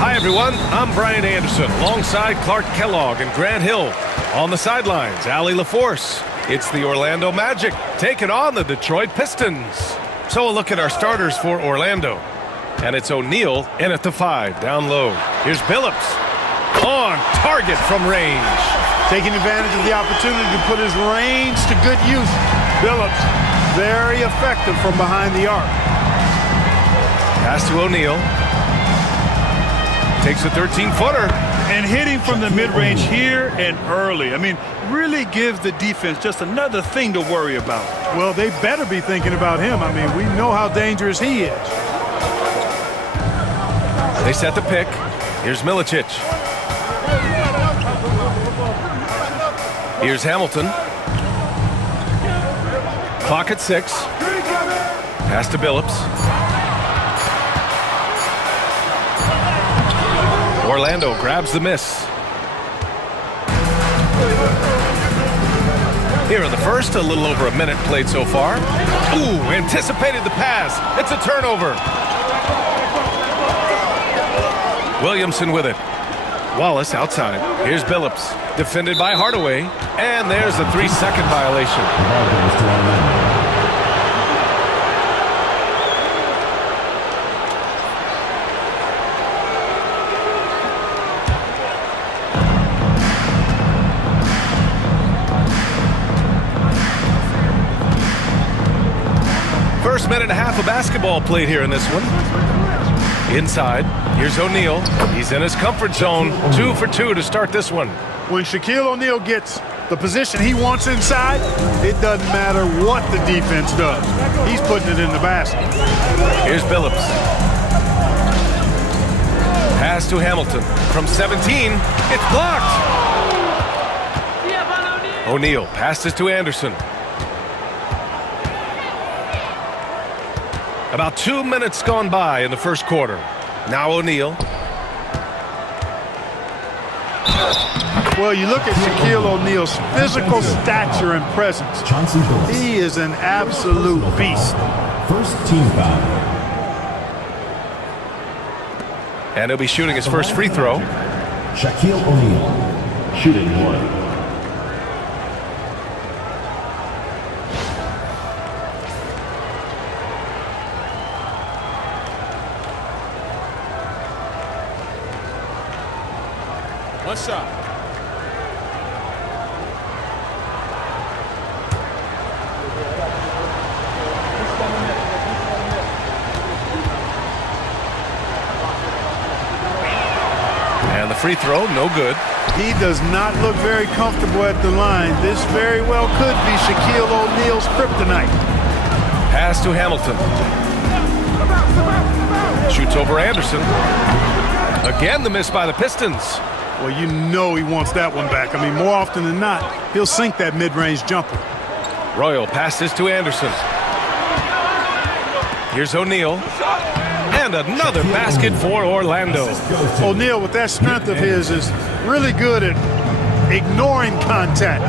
Hi, everyone. I'm Brian Anderson, alongside Clark Kellogg and Grant Hill. On the sidelines, Allie LaForce. It's the Orlando Magic taking on the Detroit Pistons. So a look at our starters for Orlando. And it's O'Neal in at the 5, down low. Here's Billups. On target from range. Taking advantage of the opportunity to put his range to good use. Billups, very effective from behind the arc. Pass to O'Neal. Takes a 13-footer. And hitting from the mid-range here and early. I mean, really gives the defense just another thing to worry about. Well, they better be thinking about him. I mean, we know how dangerous he is. They set the pick. Here's Milicic. Here's Hamilton. Clock at 6. Pass to Billups. Orlando grabs the miss. Here in the first, a little over a minute played so far. Ooh, anticipated the pass. It's a turnover. Williamson with it. Wallace outside. Here's Billups. Defended by Hardaway. And there's a 3-second violation. First minute and a half of basketball played here in this one. Inside, here's O'Neal. He's in his comfort zone. 2 for 2 to start this one. When Shaquille O'Neal gets the position he wants inside, it doesn't matter what the defense does. He's putting it in the basket. Here's Billups. Pass to Hamilton. From 17, it's blocked. O'Neal passes to Anderson. About 2 minutes gone by in the first quarter. Now O'Neal. Well, you look at Shaquille O'Neal's physical stature and presence. He is an absolute beast. First team foul. And he'll be shooting his first free throw. Shaquille O'Neal, shooting 1. One shot. And the free throw, no good. He does not look very comfortable at the line. This very well could be Shaquille O'Neal's kryptonite. Pass to Hamilton. Shoots over Anderson. Again, the miss by the Pistons. Well, you know he wants that one back. I mean, more often than not, he'll sink that mid-range jumper. Royal passes to Anderson. Here's O'Neal. And another basket for Orlando. O'Neal, with that strength of his, is really good at ignoring contact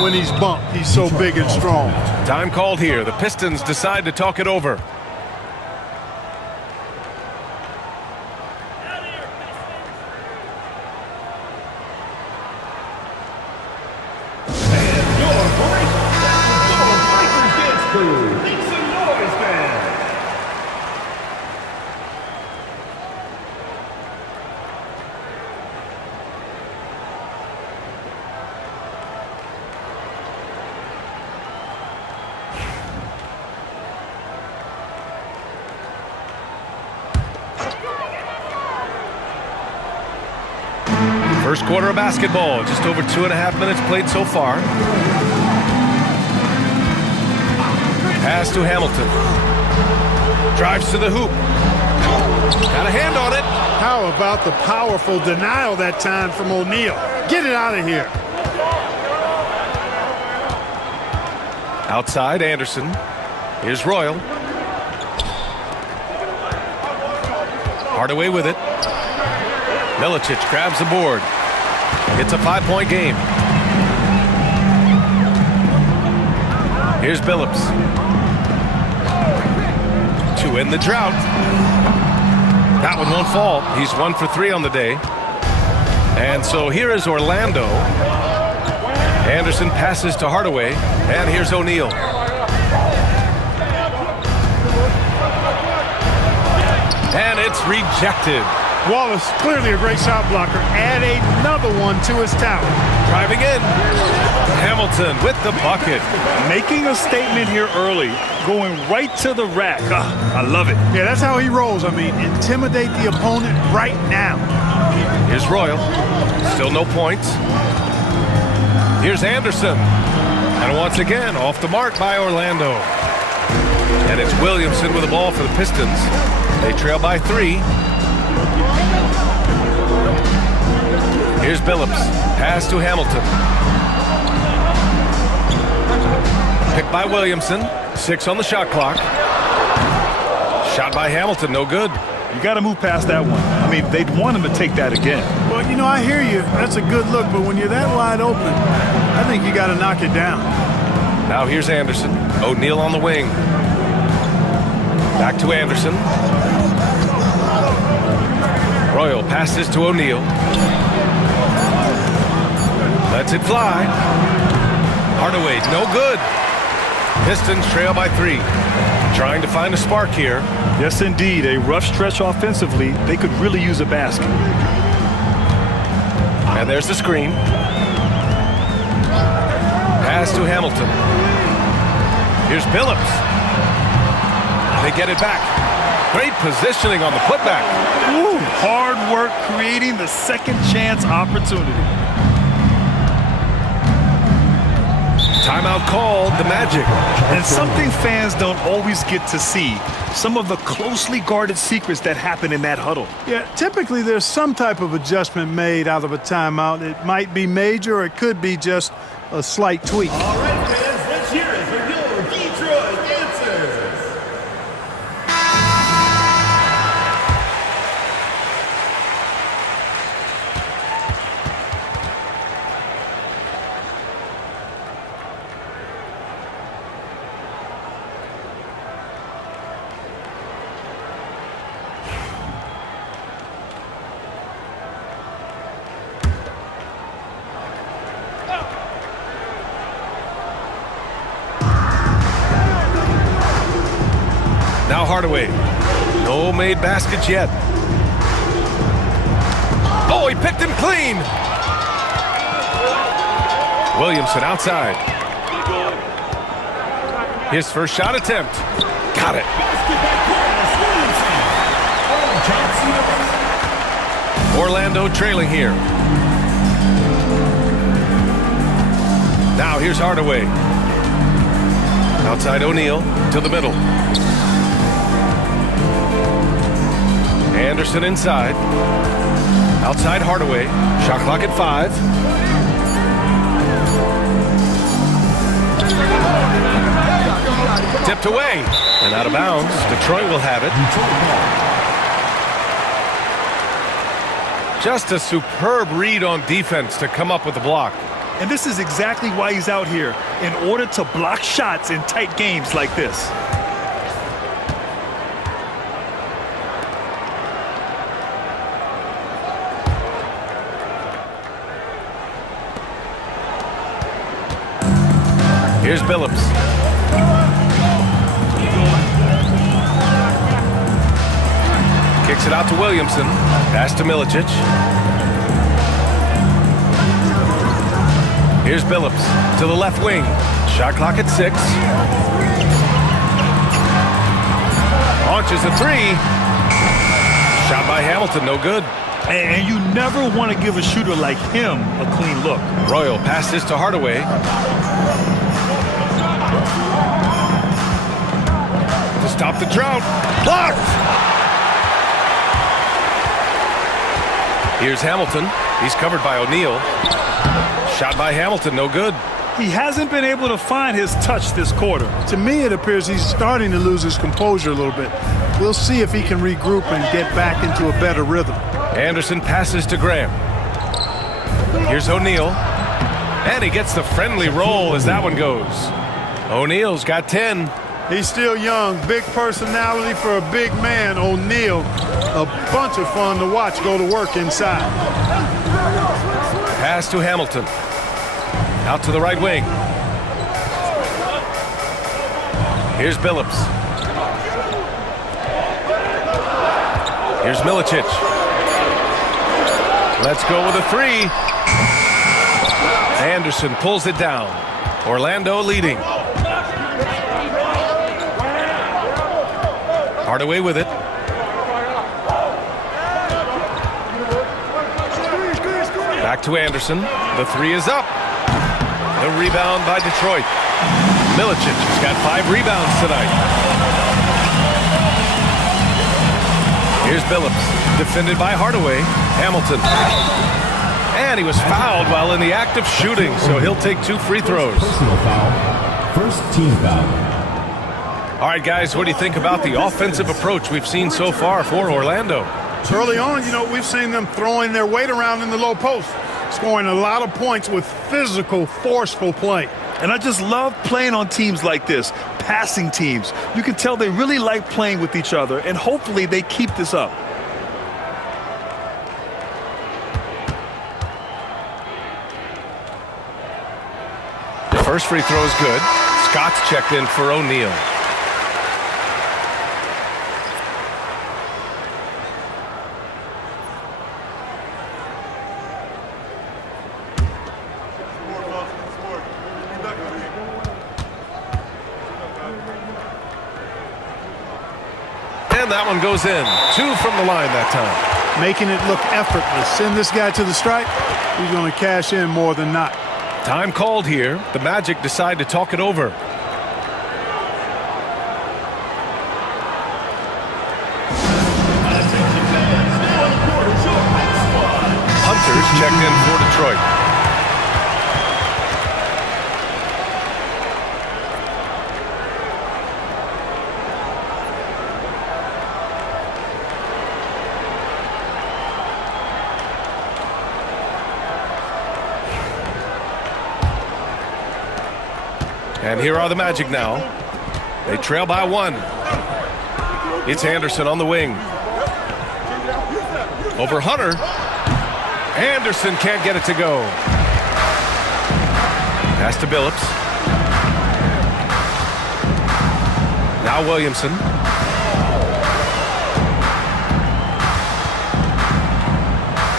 when he's bumped. He's so big and strong. Time called here. The Pistons decide to talk it over. First quarter of basketball, just over 2.5 minutes played so far. Pass to Hamilton. Drives to the hoop. Got a hand on it. How about the powerful denial that time from O'Neal? Get it out of here. Outside, Anderson. Here's Royal. Hardaway with it. Milicic grabs the board. It's a 5-point game. Here's Billups. To end the drought. That one won't fall. He's 1 for 3 on the day. And so here is Orlando. Anderson passes to Hardaway. And here's O'Neal. And it's rejected. Wallace, clearly a great shot blocker. Add another one to his talent. Driving in. Hamilton with the bucket. Making a statement here early. Going right to the rack. I love it. Yeah, that's how he rolls. I mean, intimidate the opponent right now. Here's Royal. Still no points. Here's Anderson. And once again, off the mark by Orlando. And it's Williamson with the ball for the Pistons. They trail by 3. Here's Billups. Pass to Hamilton. Picked by Williamson. 6 on the shot clock. Shot by Hamilton, no good. You got to move past that one. I mean, they'd want him to take that again. Well, you know, I hear you. That's a good look, but when you're that wide open, I think you got to knock it down. Now here's Anderson. O'Neal on the wing. Back to Anderson. Royal passes to O'Neal. Lets it fly. Hardaway, no good. Pistons trail by 3. Trying to find a spark here. Yes, indeed. A rough stretch offensively. They could really use a basket. And there's the screen. Pass to Hamilton. Here's Billups. They get it back. Great positioning on the putback. Ooh, hard work creating the second chance opportunity. Timeout called, the Magic. And something fans don't always get to see. Some of the closely guarded secrets that happen in that huddle. Yeah, typically there's some type of adjustment made out of a timeout. It might be major or it could be just a slight tweak. All right, fans, let's hear it for your Detroit answers. Now Hardaway. No made baskets yet. Oh, he picked him clean. Williamson outside. His first shot attempt. Got it. Orlando trailing here. Now here's Hardaway. Outside O'Neal to the middle. Anderson inside. Outside Hardaway. Shot clock at 5. Tipped away and out of bounds. Detroit will have it. Just a superb read on defense to come up with the block. And this is exactly why he's out here, in order to block shots in tight games like this. Here's Billups. Kicks it out to Williamson. Pass to Milicic. Here's Billups to the left wing. Shot clock at 6. Launches a 3. Shot by Hamilton, no good. And you never want to give a shooter like him a clean look. Royal passes to Hardaway. To stop the drought. Blocked! Here's Hamilton. He's covered by O'Neal. Shot by Hamilton, no good. He hasn't been able to find his touch this quarter. To me, it appears he's starting to lose his composure a little bit. We'll see if he can regroup and get back into a better rhythm. Anderson passes to Graham. Here's O'Neal. And he gets the friendly roll as that one goes. O'Neal's got 10. He's still young, big personality for a big man. O'Neal, a bunch of fun to watch go to work inside. Pass to Hamilton. Out to the right wing. Here's Billups. Here's Milicic. Let's go with a three. Anderson pulls it down. Orlando leading. Hardaway with it. Back to Anderson. The three is up. The rebound by Detroit. Milicic has got 5 rebounds tonight. Here's Billups. Defended by Hardaway. Hamilton. And he was fouled while in the act of shooting, so he'll take 2 free throws. Personal foul. First team foul. All right, guys, what do you think about the offensive approach we've seen so far for Orlando? Early on, we've seen them throwing their weight around in the low post, scoring a lot of points with physical, forceful play. And I just love playing on teams like this, passing teams. You can tell they really like playing with each other, and hopefully they keep this up. The first free throw is good. Scott's checked in for O'Neal. And that one goes in. 2 from the line that time. Making it look effortless. Send this guy to the stripe. He's going to cash in more than not. Time called here. The Magic decide to talk it over. Hunter's checked in for Detroit. And here are the Magic now. They trail by 1. It's Anderson on the wing. Over Hunter. Anderson can't get it to go. Pass to Billups. Now Williamson.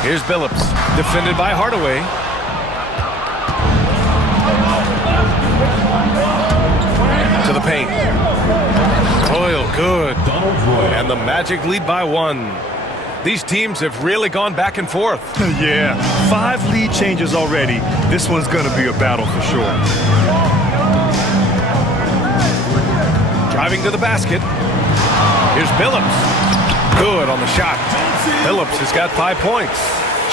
Here's Billups. Defended by Hardaway. To the paint. Royal, good. And the Magic lead by 1. These teams have really gone back and forth. Yeah, 5 lead changes already. This one's going to be a battle for sure. Driving to the basket. Here's Billups. Good on the shot. Billups has got 5 points.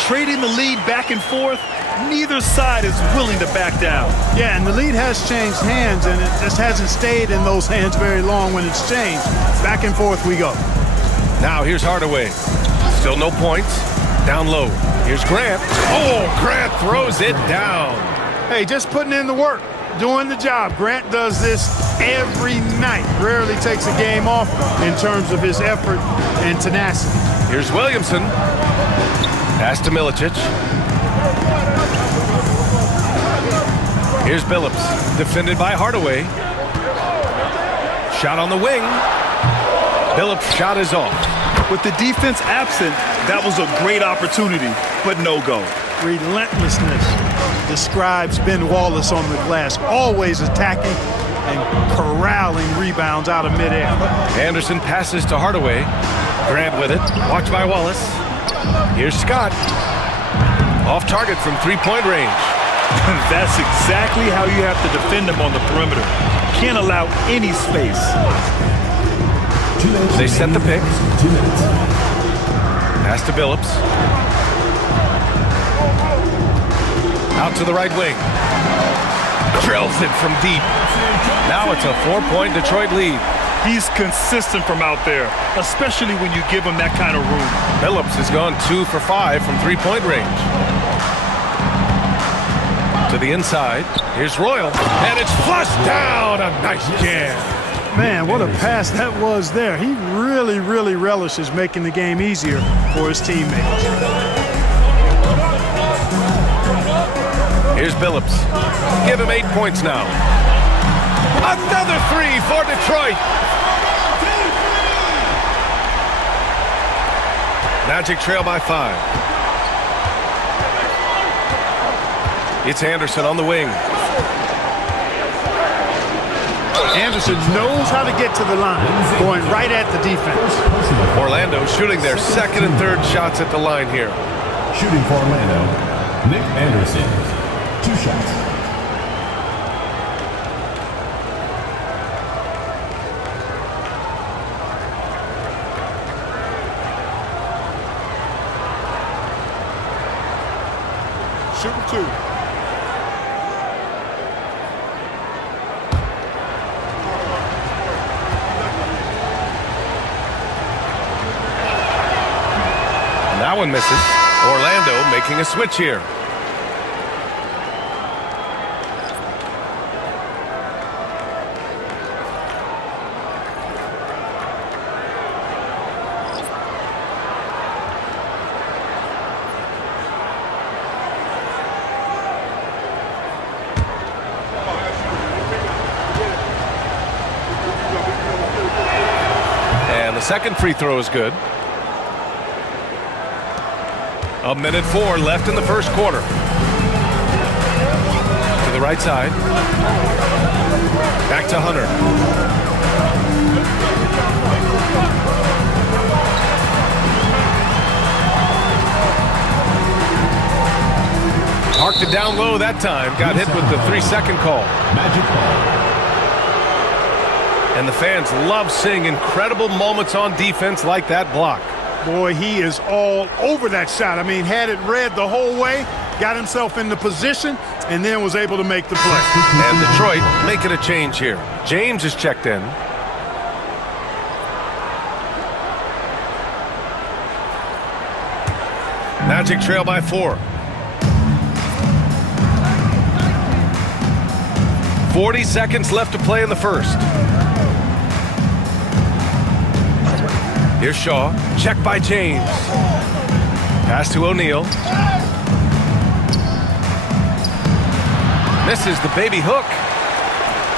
Trading the lead back and forth, neither side is willing to back down. Yeah, and the lead has changed hands, and it just hasn't stayed in those hands very long when it's changed. Back and forth we go. Now here's Hardaway. Still no points. Down low. Here's Grant. Oh, Grant throws it down. Hey, just putting in the work, doing the job. Grant does this every night. Rarely takes a game off in terms of his effort and tenacity. Here's Williamson. Pass to Milicic. Here's Billups. Defended by Hardaway. Shot on the wing. Billups' shot is off. With the defense absent, that was a great opportunity, but no go. Relentlessness describes Ben Wallace on the glass, always attacking and corralling rebounds out of midair. Anderson passes to Hardaway. Grant with it. Watched by Wallace. Here's Scott. Off target from 3-point range. That's exactly how you have to defend them on the perimeter. Can't allow any space. They set the pick. 2 minutes. Pass to Billups. Out to the right wing. Drills it from deep. Now it's a 4-point Detroit lead. He's consistent from out there, especially when you give him that kind of room. Billups has gone 2 for 5 from 3-point range. To the inside. Here's Royal. And it's flushed down. A nice jam. Man, what a pass that was there. He really, really relishes making the game easier for his teammates. Here's Billups. Give him 8 points now. Another 3 for Detroit. Magic trail by 5. It's Anderson on the wing. Anderson knows how to get to the line, going right at the defense. Orlando shooting their second and third shots at the line here. Shooting for Orlando, Nick Anderson. 2 shots. Shooting 2. That one misses. Orlando making a switch here. And the second free throw is good. 1:04 left in the first quarter. To the right side. Back to Hunter. Parked it down low that time. Got hit with the 3-second call. Magic ball. And the fans love seeing incredible moments on defense like that block. Boy, he is all over that shot. I mean, had it read the whole way, got himself in the position, and then was able to make the play. And Detroit making a change here. James is checked in. Magic trail by 4. 40 seconds left to play in the first. Here's Shaw. Check by James. Pass to O'Neal. Misses the baby hook.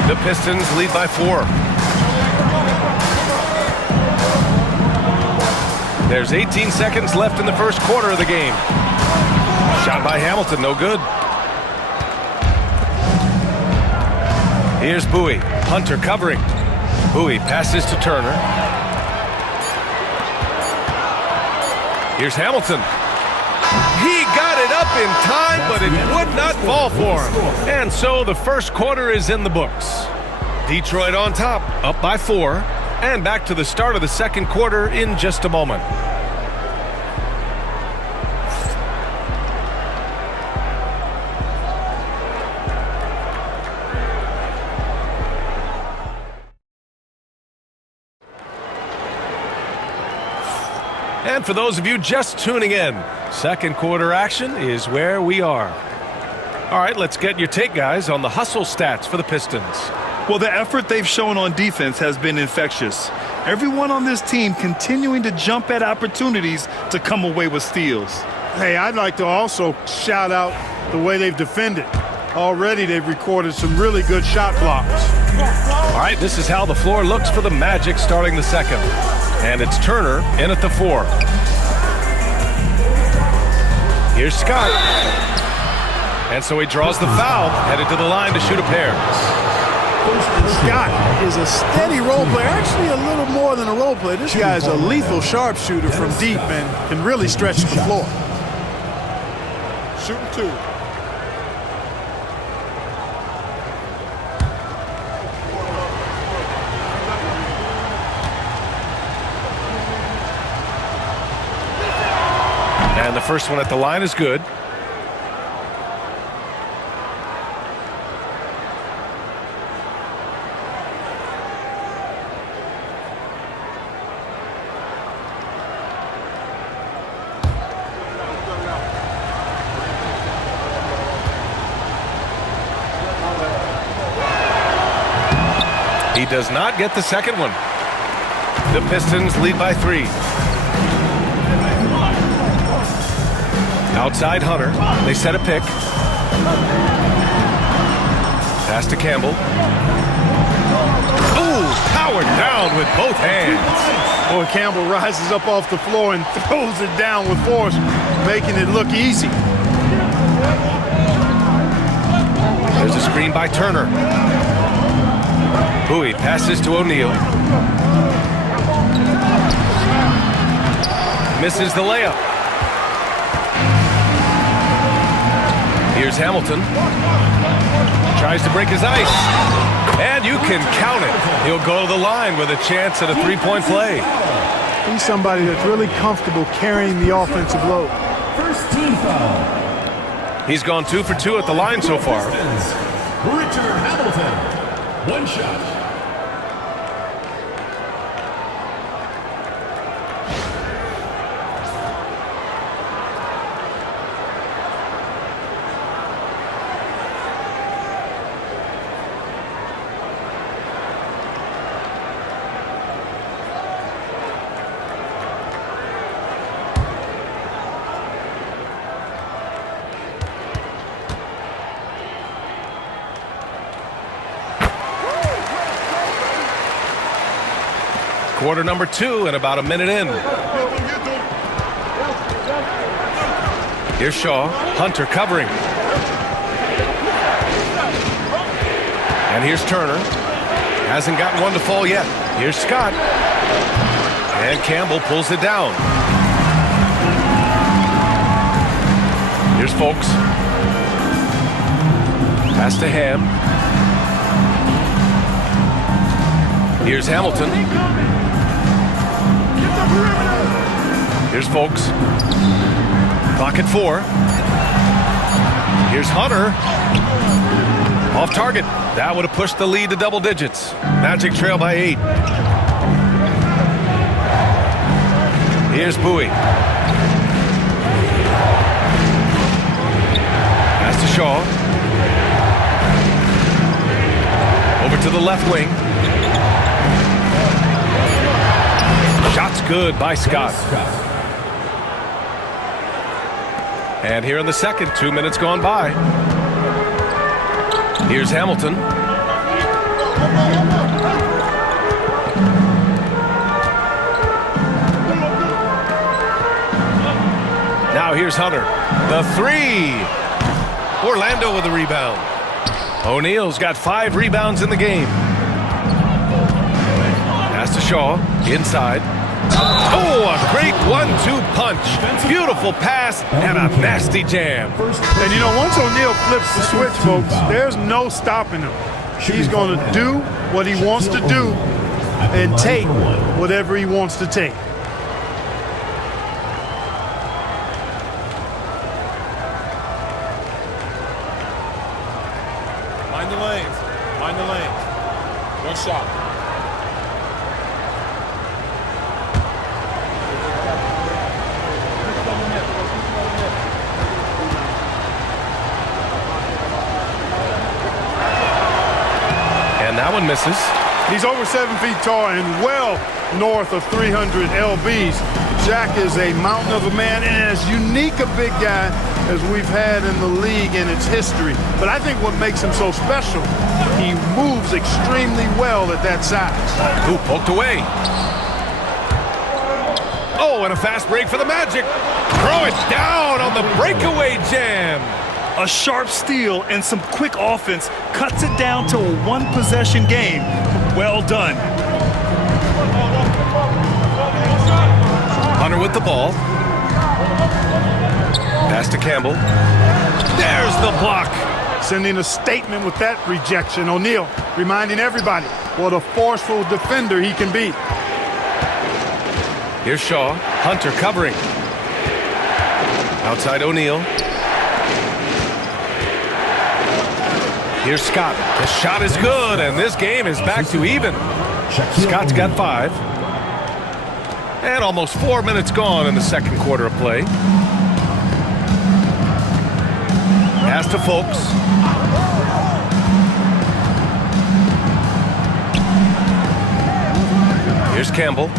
The Pistons lead by 4. There's 18 seconds left in the first quarter of the game. Shot by Hamilton, no good. Here's Bowie. Hunter covering. Bowie passes to Turner. Here's Hamilton. He got it up in time, but it would not fall for him. And so the first quarter is in the books. Detroit on top, up by 4. And back to the start of the second quarter in just a moment. And for those of you just tuning in, second quarter action is where we are. All right, let's get your take, guys, on the hustle stats for the Pistons. Well, the effort they've shown on defense has been infectious. Everyone on this team continuing to jump at opportunities to come away with steals. Hey, I'd like to also shout out the way they've defended. Already they've recorded some really good shot blocks. All right, this is how the floor looks for the Magic starting the second. And it's Turner in at the 4. Here's Scott. And so he draws the foul, headed to the line to shoot a pair. Scott is a steady role player, actually a little more than a role player. This guy is a lethal sharpshooter from deep and can really stretch the floor. Shooting 2. And the first one at the line is good. He does not get the second one. The Pistons lead by 3. Outside Hunter. They set a pick. Pass to Campbell. Ooh, powered down with both hands. Boy, Campbell rises up off the floor and throws it down with force, making it look easy. There's a screen by Turner. Bowie passes to O'Neal. Misses the layup. Here's Hamilton. Tries to break his ice. And you can count it. He'll go to the line with a chance at a three-point play. He's somebody that's really comfortable carrying the offensive load. First team foul. He's gone 2 for 2 at the line so far. Richard Hamilton. One shot. Quarter number 2 and about a minute in. Here's Shaw. Hunter covering. And here's Turner. Hasn't gotten one to fall yet. Here's Scott. And Campbell pulls it down. Here's Folks. Pass to Ham. Here's Hamilton. Here's Folks. Clock at 4. Here's Hunter. Off target. That would have pushed the lead to double digits. Magic trail by 8. Here's Bowie. Pass to Shaw. Over to the left wing. Shot's good by Scott. And here in the second, 2 minutes gone by. Here's Hamilton. Now here's Hunter. The 3. Orlando with the rebound. O'Neal's got 5 rebounds in the game. Pass to Shaw. Inside. Oh, a great 1-2 punch. Beautiful pass and a nasty jam. And you know, once O'Neal flips the switch, folks, there's no stopping him. He's going to do what he wants to do and take whatever he wants to take. Mind the lanes. Mind the lanes. One shot. That one misses. He's over 7 feet tall and well north of 300 lbs. Jack is a mountain of a man and as unique a big guy as we've had in the league in its history. But I think what makes him so special, he moves extremely well at that size. Ooh, poked away. Oh, and a fast break for the Magic. Throw it down on the breakaway jam. A sharp steal and some quick offense cuts it down to a one-possession game. Well done. Hunter with the ball. Pass to Campbell. There's the block. Sending a statement with that rejection. O'Neal reminding everybody what a forceful defender he can be. Here's Shaw. Hunter covering. Outside O'Neal. Here's Scott. The shot is good, and this game is back to even. Scott's got 5. And almost 4 minutes gone in the second quarter of play. Pass to Folks. Here's Campbell.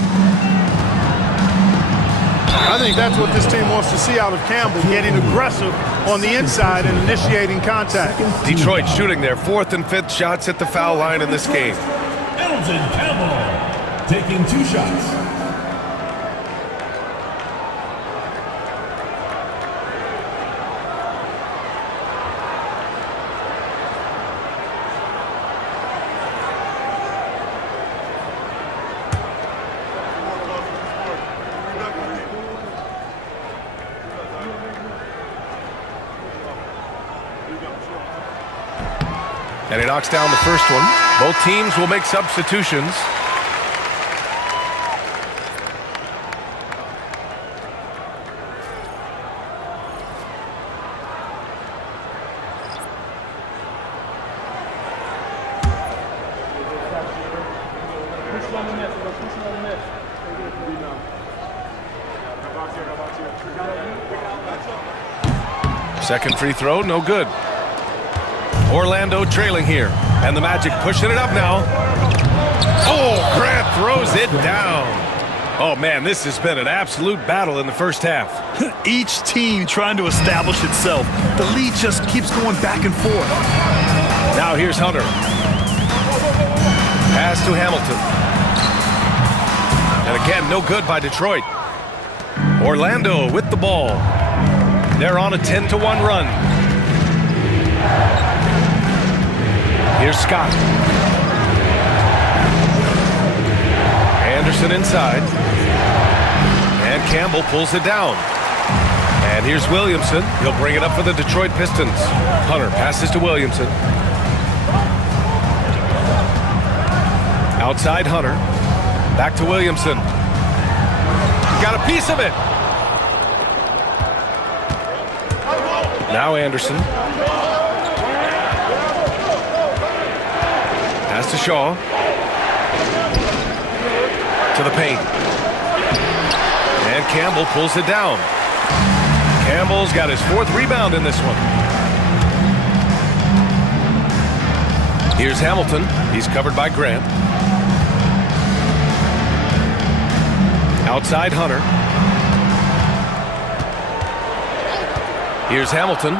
I think that's what this team wants to see out of Campbell, getting aggressive on the inside and initiating contact. Detroit shooting their 4th and 5th shots at the foul line in this game. Elgin Campbell taking 2 shots. And he knocks down the first one. Both teams will make substitutions. Second free throw, no good. Orlando trailing here, and the Magic pushing it up now. Oh, Grant throws it down. Oh, man, this has been an absolute battle in the first half. Each team trying to establish itself. The lead just keeps going back and forth. Now here's Hunter. Pass to Hamilton. And again, no good by Detroit. Orlando with the ball. They're on a 10-1 run. Here's Scott. Anderson inside. And Campbell pulls it down. And here's Williamson. He'll bring it up for the Detroit Pistons. Hunter passes to Williamson. Outside Hunter. Back to Williamson. Got a piece of it. Now Anderson. Pass to Shaw. To the paint. And Campbell pulls it down. Campbell's got his 4th rebound in this one. Here's Hamilton. He's covered by Grant. Outside Hunter. Here's Hamilton.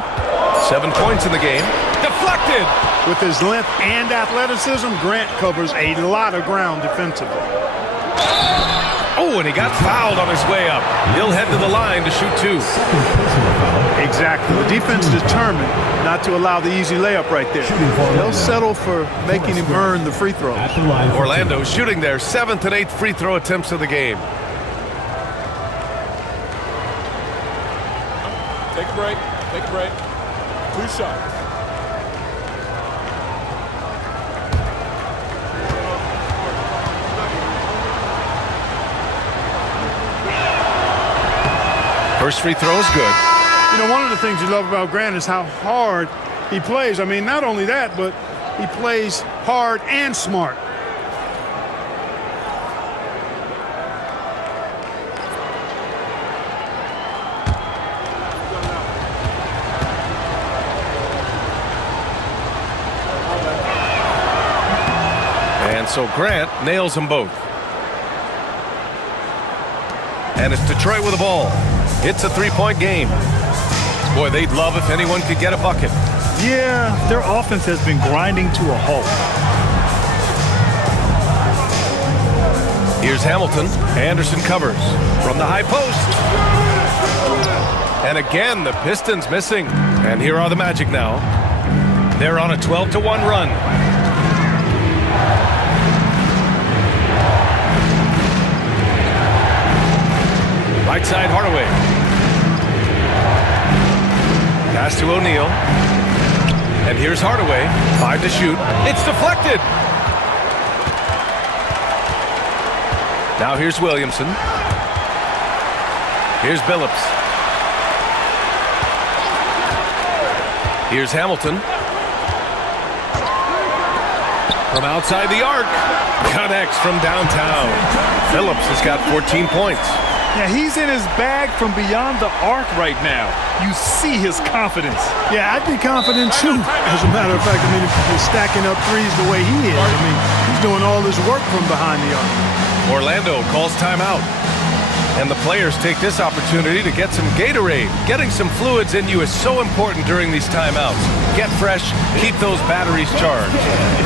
7 points in the game. Deflected! With his length and athleticism, Grant covers a lot of ground defensively. Oh, and he got fouled on his way up. He'll head to the line to shoot 2. Exactly. The defense determined not to allow the easy layup right there. They'll settle for making him earn the free throws. Orlando shooting their 7th and 8th free throw attempts of the game. Take a break. Take a break. 2 shots. First free throw is good. You know, one of the things you love about Grant is how hard he plays. I mean, not only that, but he plays hard and smart. And so Grant nails them both. And it's Detroit with the ball. It's a 3-point game. Boy, they'd love if anyone could get a bucket. Yeah, their offense has been grinding to a halt. Here's Hamilton. Anderson covers from the high post. And again, the Pistons missing. And here are the Magic now. They're on a 12-1 run. Right side, Hardaway. Pass to O'Neal. And here's Hardaway. 5 to shoot. It's deflected. Now here's Williamson. Here's Billups. Here's Hamilton. From outside the arc. Connects from downtown. Billups has got 14 points. Yeah, he's in his bag from beyond the arc right now. You see his confidence. Yeah, I'd be confident too. As a matter of fact, I mean, if he's stacking up threes the way he is, I mean, he's doing all this work from behind the arc. Orlando calls timeout. And the players take this opportunity to get some Gatorade. Getting some fluids in you is so important during these timeouts. Get fresh, keep those batteries charged.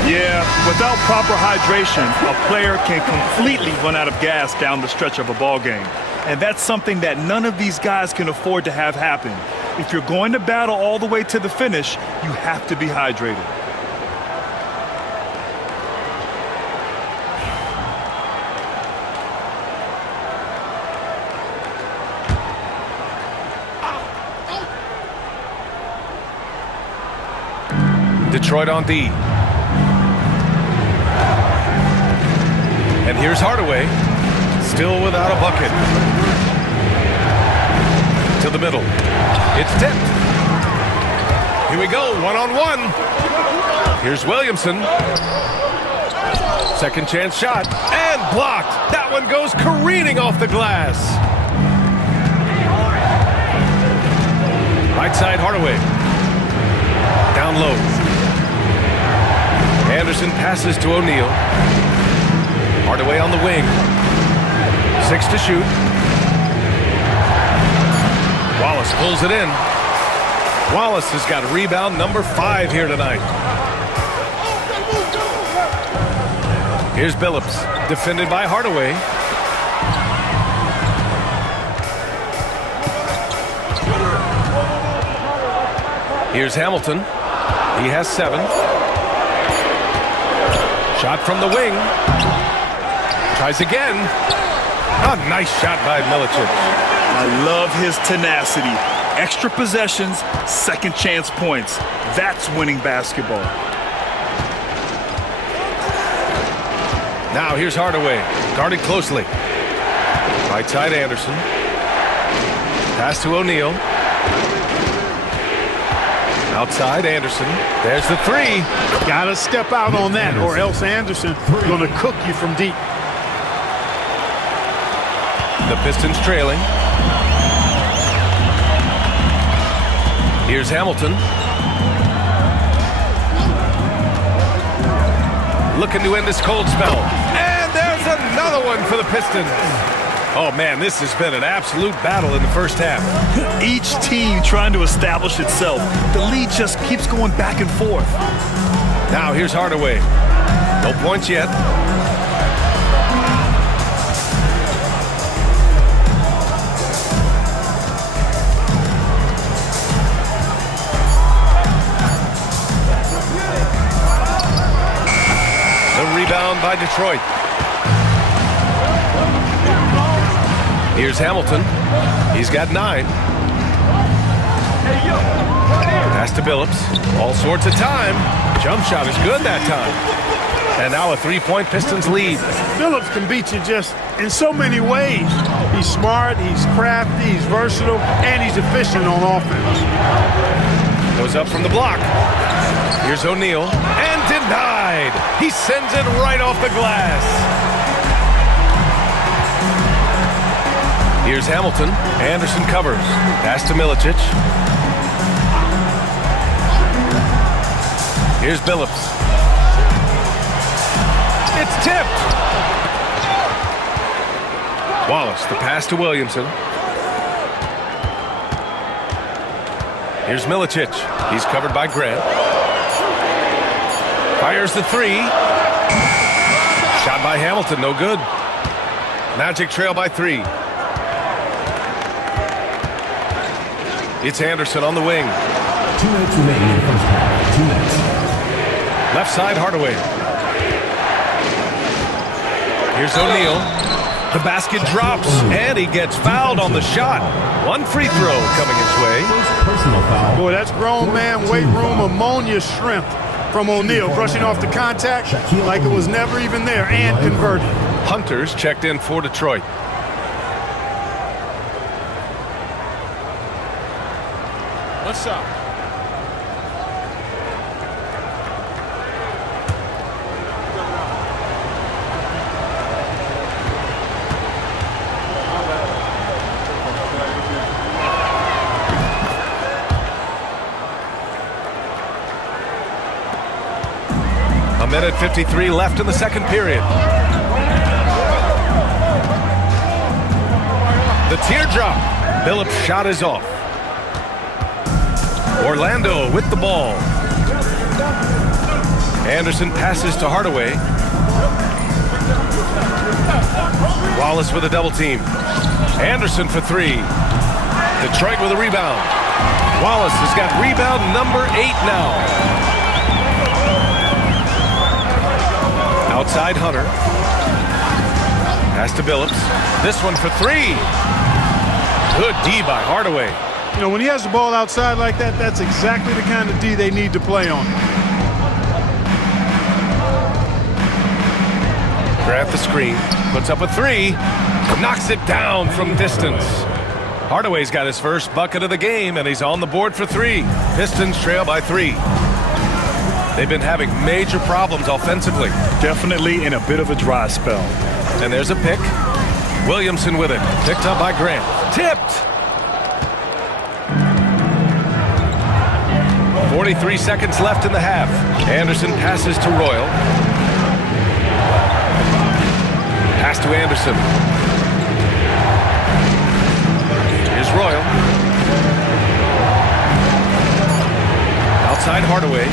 Yeah, without proper hydration, a player can completely run out of gas down the stretch of a ball game. And that's something that none of these guys can afford to have happen. If you're going to battle all the way to the finish, you have to be hydrated. Detroit on D. And here's Hardaway, still without a bucket. To the middle. It's tipped. Here we go, one-on-one. Here's Williamson. Second chance shot, and blocked. That one goes careening off the glass. Right side, Hardaway. Down low. Anderson passes to O'Neal. Hardaway on the wing. 6 to shoot. Wallace pulls it in. Wallace has got rebound number 5 here tonight. Here's Billups, defended by Hardaway. Here's Hamilton. He has 7. Shot from the wing. Tries again. A nice shot by Milicic. I love his tenacity. Extra possessions, second chance points. That's winning basketball. Now here's Hardaway, guarded closely. Right side Anderson. Pass to O'Neal. Outside Anderson. There's the 3. Gotta step out on that, or else Anderson gonna cook you from deep. The Pistons trailing. Here's Hamilton. Looking to end this cold spell. And there's another one for the Pistons. Oh, man, this has been an absolute battle in the first half. Each team trying to establish itself. The lead just keeps going back and forth. Now here's Hardaway. No points yet. The rebound by Detroit. Here's Hamilton. He's got 9. Pass to Billups. All sorts of time. Jump shot is good that time. And now a 3-point Pistons lead. Billups can beat you just in so many ways. He's smart, he's crafty, he's versatile, and he's efficient on offense. Goes up from the block. Here's O'Neal. And denied. He sends it right off the glass. Here's Hamilton. Anderson covers. Pass to Milicic. Here's Billups. It's tipped. Wallace, the pass to Williamson. Here's Milicic. He's covered by Grant. Fires the 3. Shot by Hamilton, no good. Magic trail by 3. It's Anderson on the wing. 2 minutes remaining in the first half. 2 minutes. Left side, Hardaway. Here's O'Neal. The basket drops, and he gets fouled on the shot. 1 free throw coming his way. Personal foul. Boy, that's grown man weight room ammonia strength from O'Neal, brushing off the contact like it was never even there, and converted. Hunters checked in for Detroit. What's up? minute 53 left in the second period. The teardrop. Phillips' shot is off. Orlando with the ball. Anderson passes to Hardaway. Wallace with a double team. Anderson for three. Detroit with a rebound. Wallace has got rebound number 8 now. Outside Hunter. Pass to Phillips. This one for three. Good D by Hardaway. You know, when he has the ball outside like that, that's exactly the kind of D they need to play on. Grant the screen. Puts up a three. Knocks it down from distance. Hardaway's got his first bucket of the game, and he's on the board for three. Pistons trail by 3. They've been having major problems offensively. Definitely in a bit of a dry spell. And there's a pick. Williamson with it. Picked up by Grant. Tipped. 43 seconds left in the half. Anderson passes to Royal. Pass to Anderson. Here's Royal. Outside Hardaway.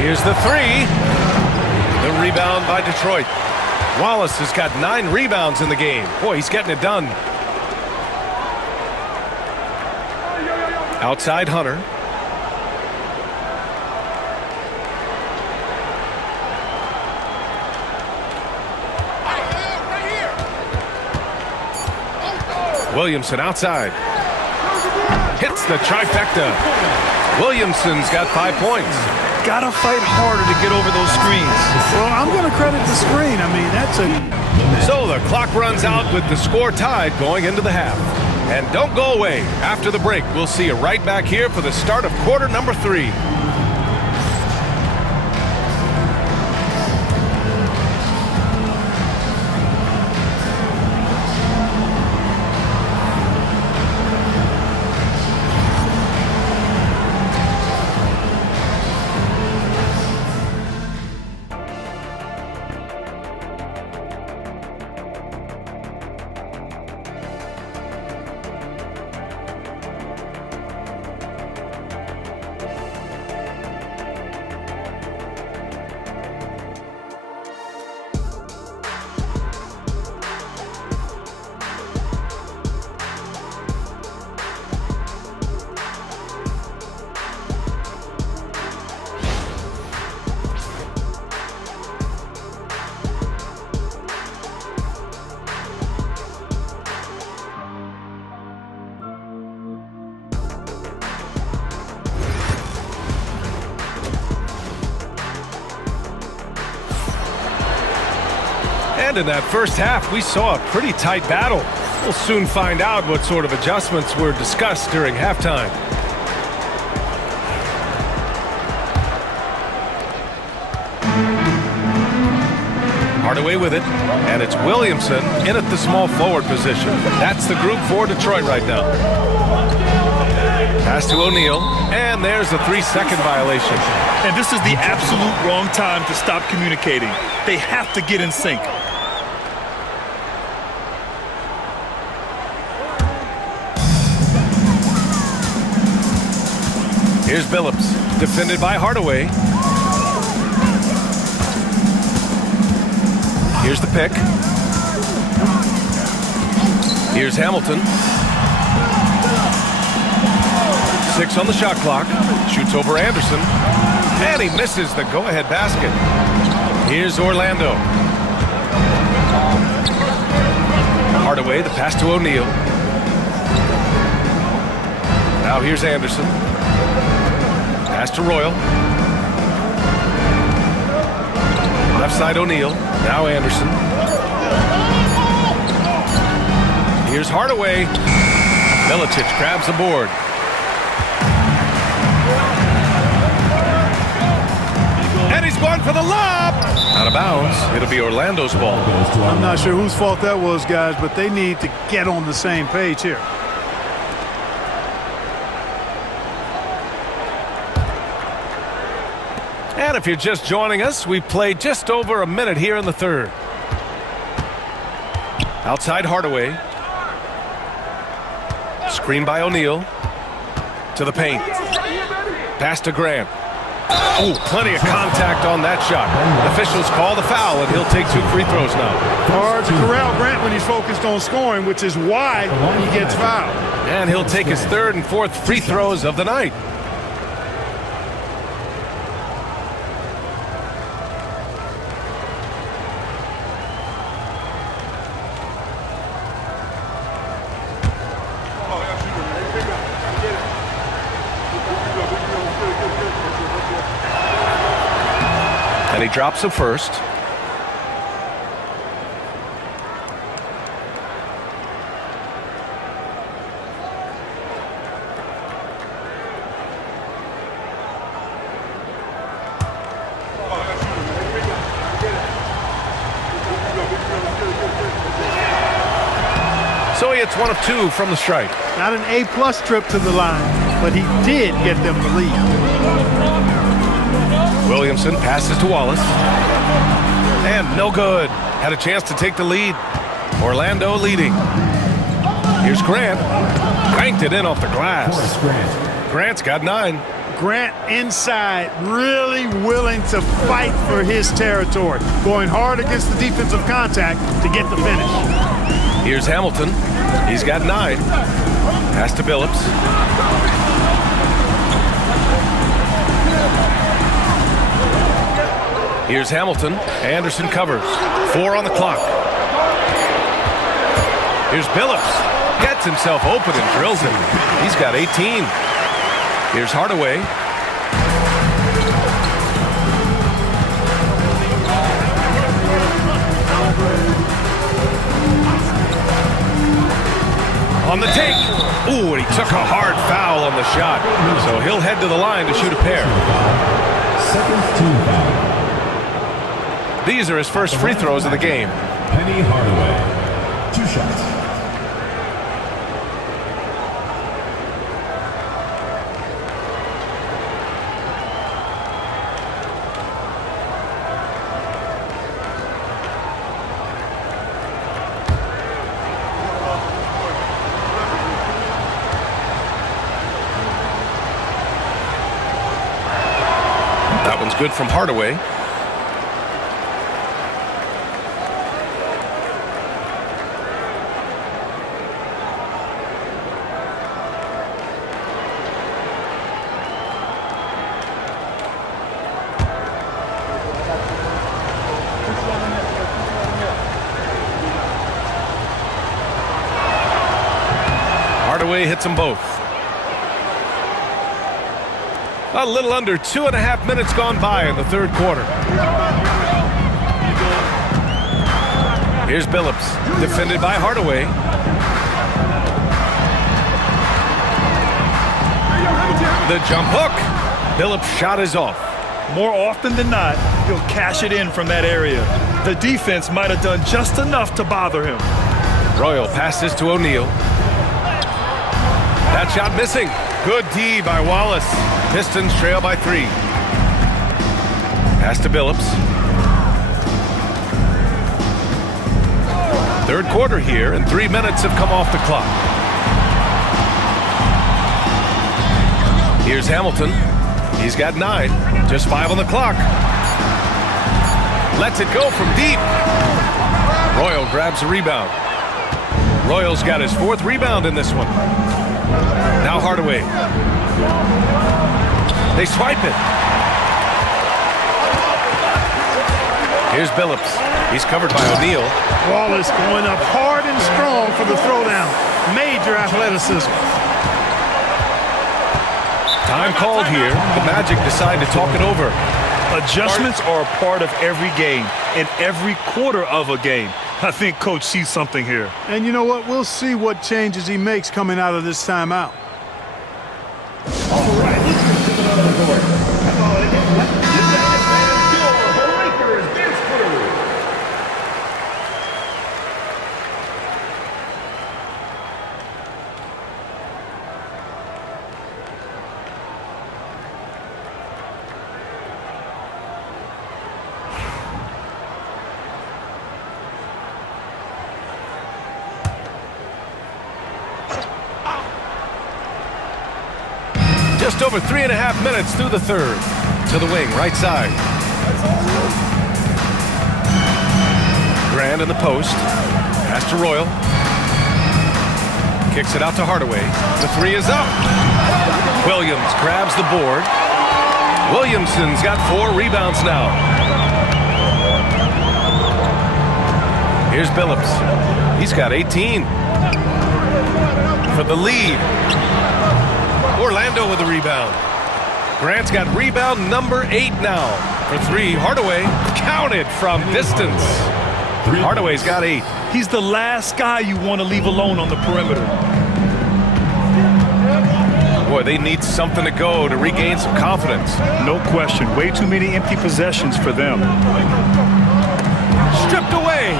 Here's the three. The rebound by Detroit. Wallace has got 9 rebounds in the game. Boy, he's getting it done. Outside Hunter. Williamson outside. Hits the trifecta. Williamson's got 5 points. Gotta fight harder to get over those screens. Well, I'm going to credit the screen. I mean, that's a... So the clock runs out with the score tied going into the half. And don't go away. After the break, we'll see you right back here for the start of quarter number 3. And in that first half, we saw a pretty tight battle. We'll soon find out what sort of adjustments were discussed during halftime. Hardaway with it, and it's Williamson in at the small forward position. That's the group for Detroit right now. Pass to O'Neal, and there's a 3-second violation. And this is the absolute wrong time to stop communicating. They have to get in sync. Here's Phillips, defended by Hardaway. Here's the pick. Here's Hamilton. 6 on the shot clock. Shoots over Anderson. And he misses the go-ahead basket. Here's Orlando. Hardaway, the pass to O'Neal. Now here's Anderson. Pass to Royal. Left side O'Neal. Now Anderson. Here's Hardaway. Milicic grabs the board. And he's going for the lob. Out of bounds. It'll be Orlando's ball. I'm not sure whose fault that was, guys, but they need to get on the same page here. And if you're just joining us, we've played just over a minute here in the third. Outside Hardaway. Screen by O'Neal. To the paint. Pass to Grant. Oh, plenty of contact on that shot. Officials call the foul, and he'll take 2 free throws now. Hard to corral Grant when he's focused on scoring, which is why he gets fouled. And he'll take his 3rd and 4th free throws of the night. And he drops the first. So he hits 1 of 2 from the strike. Not an A-plus trip to the line, but he did get them the lead. Williamson passes to Wallace. And no good. Had a chance to take the lead. Orlando leading. Here's Grant. Banked it in off the glass. Grant's got 9. Grant inside, really willing to fight for his territory. Going hard against the defensive contact to get the finish. Here's Hamilton. He's got 9. Pass to Billups. Here's Hamilton. Anderson covers. 4 on the clock. Here's Billups. Gets himself open and drills it. He's got 18. Here's Hardaway. On the take. Ooh, and he took a hard foul on the shot. So he'll head to the line to shoot a pair. Second team foul. These are his first free throws of the game. Penny Hardaway. 2 shots. That one's good from Hardaway. Hardaway hits them both. A little under 2.5 minutes gone by in the third quarter. Here's Billups, defended by Hardaway. The jump hook. Billups' shot is off. More often than not, he'll cash it in from that area. The defense might have done just enough to bother him. Royal passes to O'Neal. That shot missing. Good D by Wallace. Pistons trail by 3. Pass to Billups. Third quarter here, and 3 minutes have come off the clock. Here's Hamilton. He's got 9. Just 5 on the clock. Lets it go from deep. Royal grabs a rebound. Royal's got his 4th rebound in this one. Now Hardaway. They swipe it. Here's Billups. He's covered by O'Neal. Wallace going up hard and strong for the throwdown. Major athleticism. Time called here. The Magic decide to talk it over. Adjustments are a part of every game and every quarter of a game. I think Coach sees something here. And you know what? We'll see what changes he makes coming out of this timeout. All right, let's get to the court. Your Lakers bench crew. Just over 3.5 minutes through the third. To the wing, right side. Grant in the post. Pass to Royal. Kicks it out to Hardaway. The three is up. Williams grabs the board. Williamson's got 4 rebounds now. Here's Billups. He's got 18. For the lead. Orlando with a rebound. Grant's got rebound number 8 now. For 3, Hardaway counted from distance. Hardaway's got 8. He's the last guy you want to leave alone on the perimeter. Boy, they need something to go to regain some confidence. No question. Way too many empty possessions for them. Stripped away.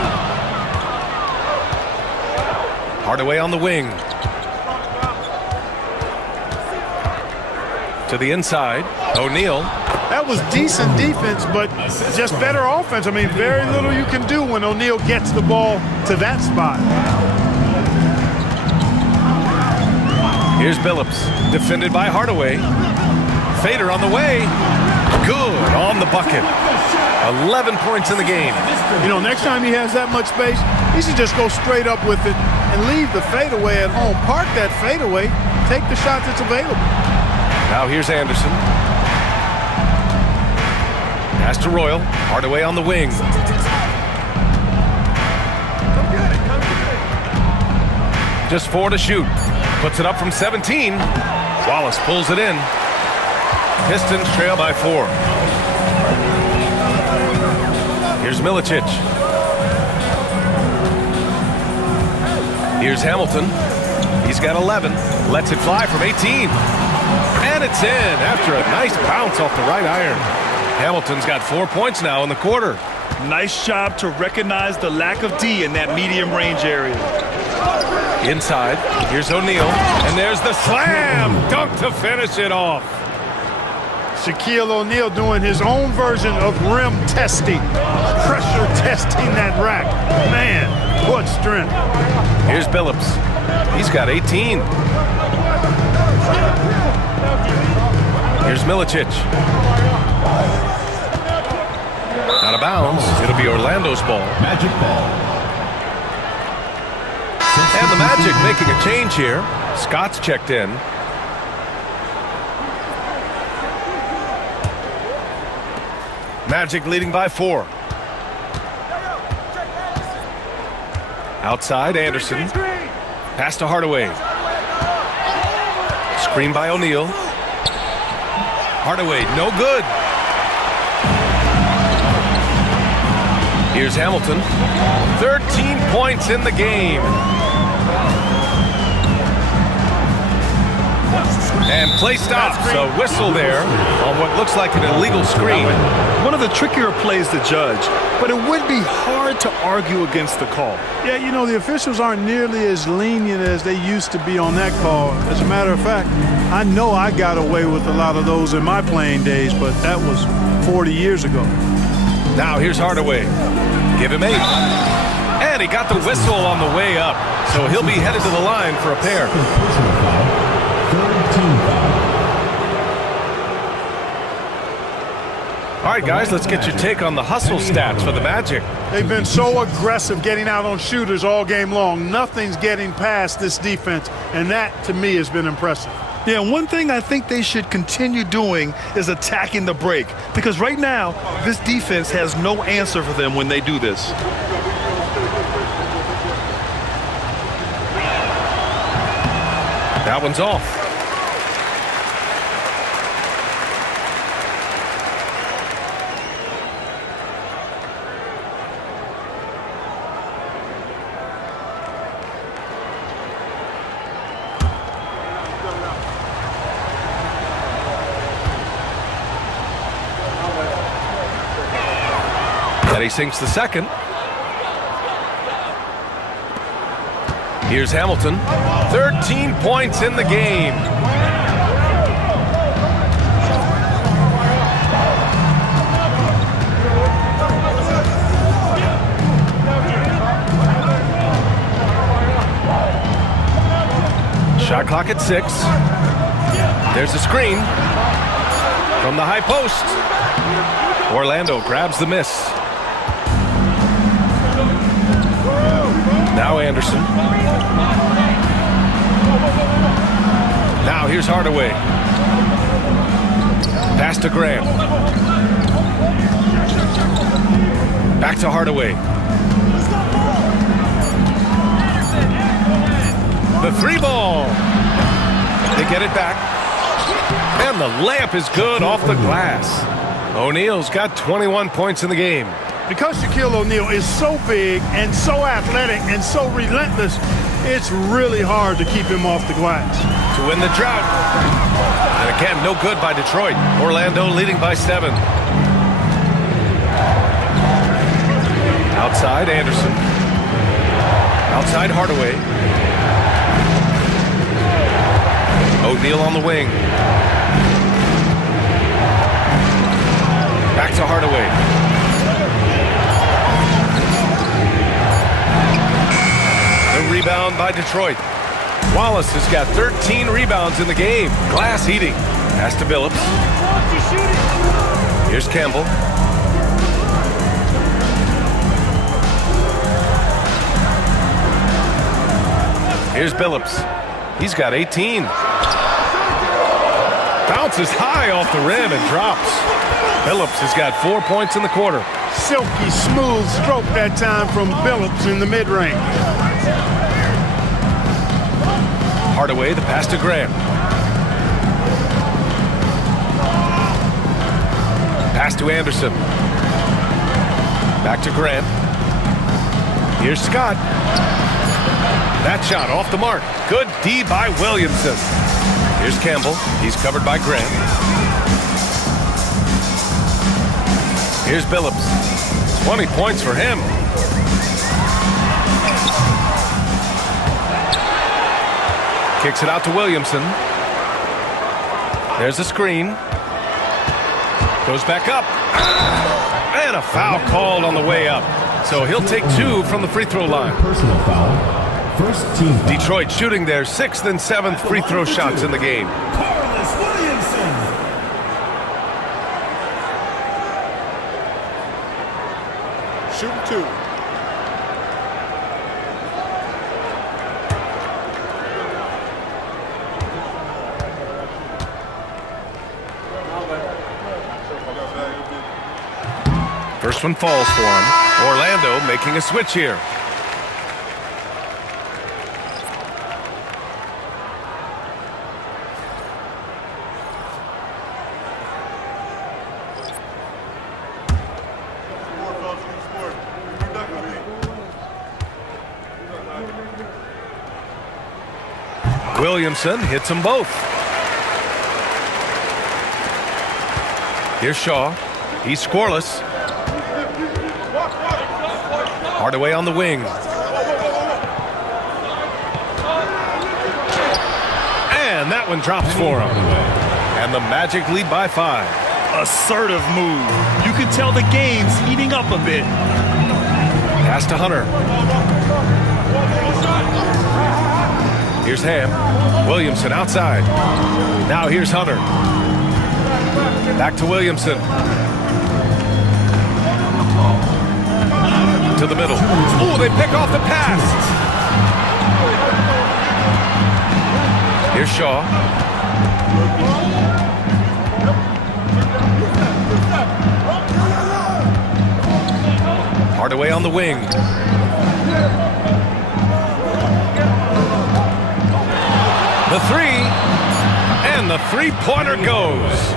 Hardaway on the wing. To the inside. O'Neal. That was decent defense, but just better offense. I mean, very little you can do when O'Neal gets the ball to that spot. Here's Billups, defended by Hardaway. Fader on the way. Good on the bucket. 11 points in the game. You know, next time he has that much space, he should just go straight up with it and leave the fadeaway at home. Park that fadeaway, take the shot that's available. Now here's Anderson. Pass to Royal. Hardaway on the wing. Just 4 to shoot. Puts it up from 17. Wallace pulls it in. Pistons trail by 4. Here's Milicic. Here's Hamilton. He's got 11. Lets it fly from 18. And it's in after a nice bounce off the right iron. Hamilton's got 4 points now in the quarter. Nice job to recognize the lack of D in that medium range area. Inside, here's O'Neal, and there's the slam dunk to finish it off. Shaquille O'Neal doing his own version of rim testing, pressure testing that rack. Man, what strength. Here's Billups. He's got 18. Here's Milicic. Out of bounds. It'll be Orlando's ball. Magic ball. And the Magic making a change here. Scott's checked in. Magic leading by 4. Outside, Anderson. Pass to Hardaway. Screen by O'Neal. Hardaway, no good. Here's Hamilton. 13 points in the game. And play stops. A whistle there on what looks like an illegal screen. One of the trickier plays to judge, but it would be hard to argue against the call. Yeah, you know, the officials aren't nearly as lenient as they used to be on that call. As a matter of fact, I know I got away with a lot of those in my playing days, but that was 40 years ago. Now here's Hardaway. Give him 8. And he got the whistle on the way up. So he'll be headed to the line for a pair. All right, guys, let's get your take on the hustle stats for the Magic. They've been so aggressive getting out on shooters all game long. Nothing's getting past this defense, and that, to me, has been impressive. Yeah, one thing I think they should continue doing is attacking the break, because right now, this defense has no answer for them when they do this. That one's off. He sinks the second. Here's Hamilton. 13 points in the game. Shot clock at 6. There's a screen from the high post. Orlando grabs the miss. Now Anderson. Now here's Hardaway. Pass to Graham. Back to Hardaway. The three ball. They get it back. And the layup is good off the glass. O'Neal's got 21 points in the game. Because Shaquille O'Neal is so big and so athletic and so relentless, it's really hard to keep him off the glass. To win the drought. And again, no good by Detroit. Orlando leading by 7. Outside Anderson. Outside Hardaway. O'Neal on the wing. Back to Hardaway. The rebound by Detroit. Wallace has got 13 rebounds in the game. Glass heating. Pass to Billups. Here's Campbell. Here's Billups. He's got 18. Bounces high off the rim and drops. Billups has got 4 points in the quarter. Silky smooth stroke that time from Billups in the mid-range. Hardaway, the pass to Graham. Pass to Anderson. Back to Graham. Here's Scott. That shot off the mark. Good D by Williamson. Here's Campbell. He's covered by Graham. Here's Billups. 20 points for him. Kicks it out to Williamson. There's a screen. Goes back up. And a foul called on the way up. So he'll take 2 from the free throw line. Personal foul. First team foul. Detroit shooting their 6th and 7th free throw shots in the game. Shoot 2. First one falls for him. Orlando making a switch here. Williamson hits them both. Here's Shaw. He's scoreless. Hardaway on the wing. And that one drops for him. And the Magic lead by 5. Assertive move. You can tell the game's heating up a bit. Pass to Hunter. Here's Ham. Williamson outside. Now here's Hunter. Back to Williamson. To the middle. Oh, they pick off the pass. Here's Shaw. Hardaway on the wing. The three. And the three-pointer goes.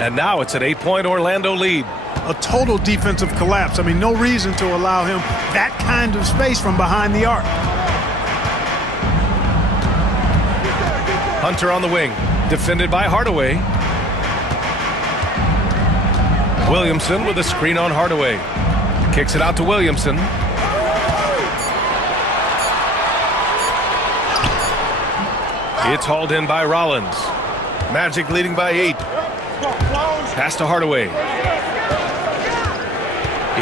And now it's an 8-point Orlando lead. A total defensive collapse. I mean, no reason to allow him that kind of space from behind the arc. Hunter on the wing. Defended by Hardaway. Williamson with a screen on Hardaway. Kicks it out to Williamson. It's hauled in by Rollins. Magic leading by 8. Pass to Hardaway.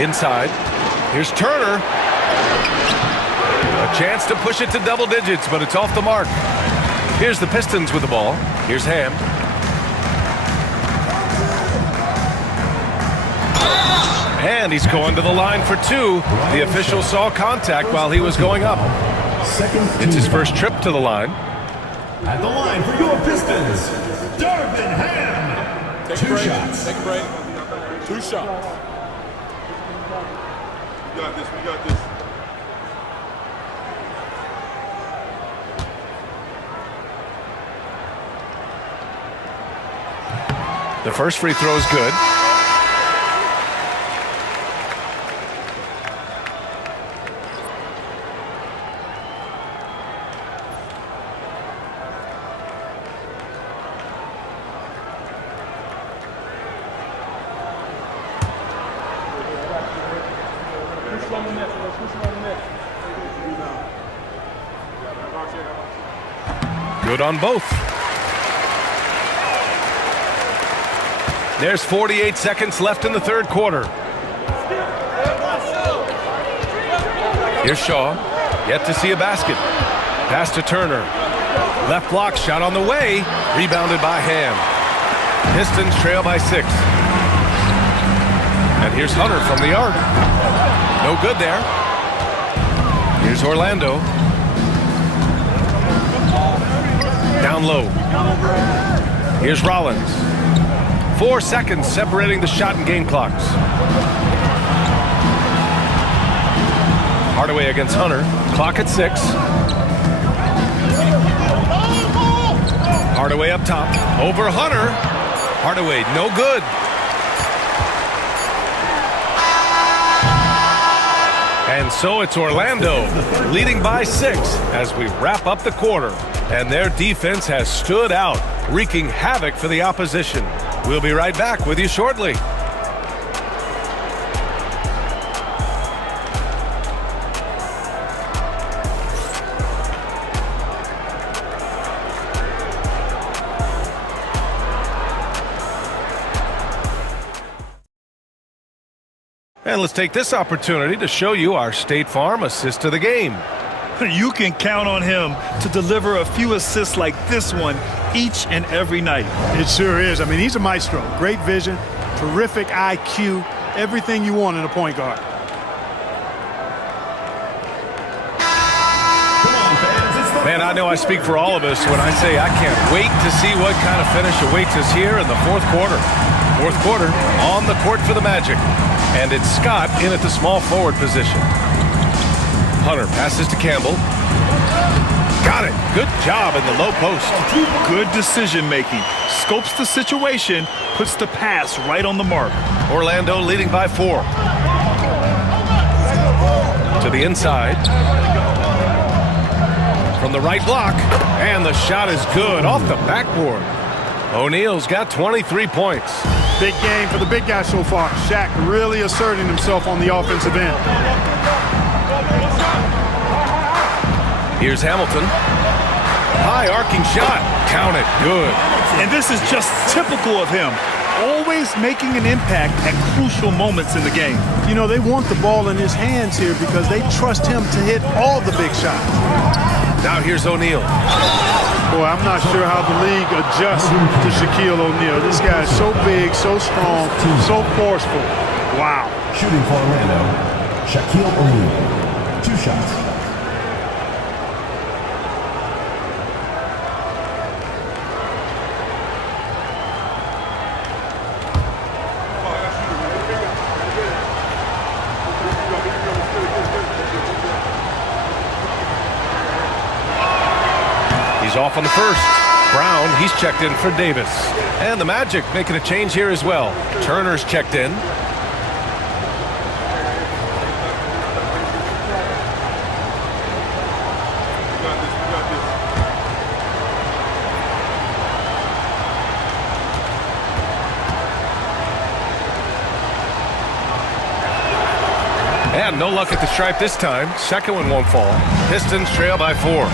Inside. Here's Turner. A chance to push it to double digits, but it's off the mark. Here's the Pistons with the ball. Here's Ham. And he's going to the line for two. The official saw contact while he was going up. It's his first trip to the line. At the line for your Pistons, Darvin Ham. Take Two a break. shots. Take a break. 2 shots. We got this. We got this. The first free throw is good. Good on both. There's 48 seconds left in the third quarter. Here's Shaw. Yet to see a basket. Pass to Turner. Left block shot on the way. Rebounded by Ham. Pistons trail by 6. And here's Hunter from the arc. No good there. Here's Orlando. Down low. Here's Rollins. 4 seconds separating the shot and game clocks. Hardaway against Hunter. Clock at 6. Hardaway up top. Over Hunter. Hardaway, no good. And so it's Orlando leading by 6 as we wrap up the quarter. And their defense has stood out, wreaking havoc for the opposition. We'll be right back with you shortly. And let's take this opportunity to show you our State Farm assist of the game. You can count on him to deliver a few assists like this one each and every night. It sure is. I mean, he's a maestro. Great vision, terrific IQ, everything you want in a point guard. Man, I know I speak for all of us when I say I can't wait to see what kind of finish awaits us here in the fourth quarter. Fourth quarter on the court for the Magic. And it's Scott in at the small forward position. Hunter passes to Campbell. Got it. Good job in the low post. Good decision making. Scopes the situation, puts the pass right on the mark. Orlando leading by 4. To the inside. From the right block. And the shot is good off the backboard. O'Neal's got 23 points. Big game for the big guy so far. Shaq really asserting himself on the offensive end. Here's Hamilton. High arcing shot. Count it. Good. And this is just typical of him. Always making an impact at crucial moments in the game. You know, they want the ball in his hands here because they trust him to hit all the big shots. Now here's O'Neal. Boy, I'm not sure how the league adjusts to Shaquille O'Neal. This guy is so big, so strong, so forceful. Wow. Shooting for Orlando, Shaquille O'Neal. 2 shots. He's off on the first. Brown, he's checked in for Davis. And the Magic making a change here as well. Turner's checked in. And no luck at the stripe this time. Second one won't fall. Pistons trail by 4.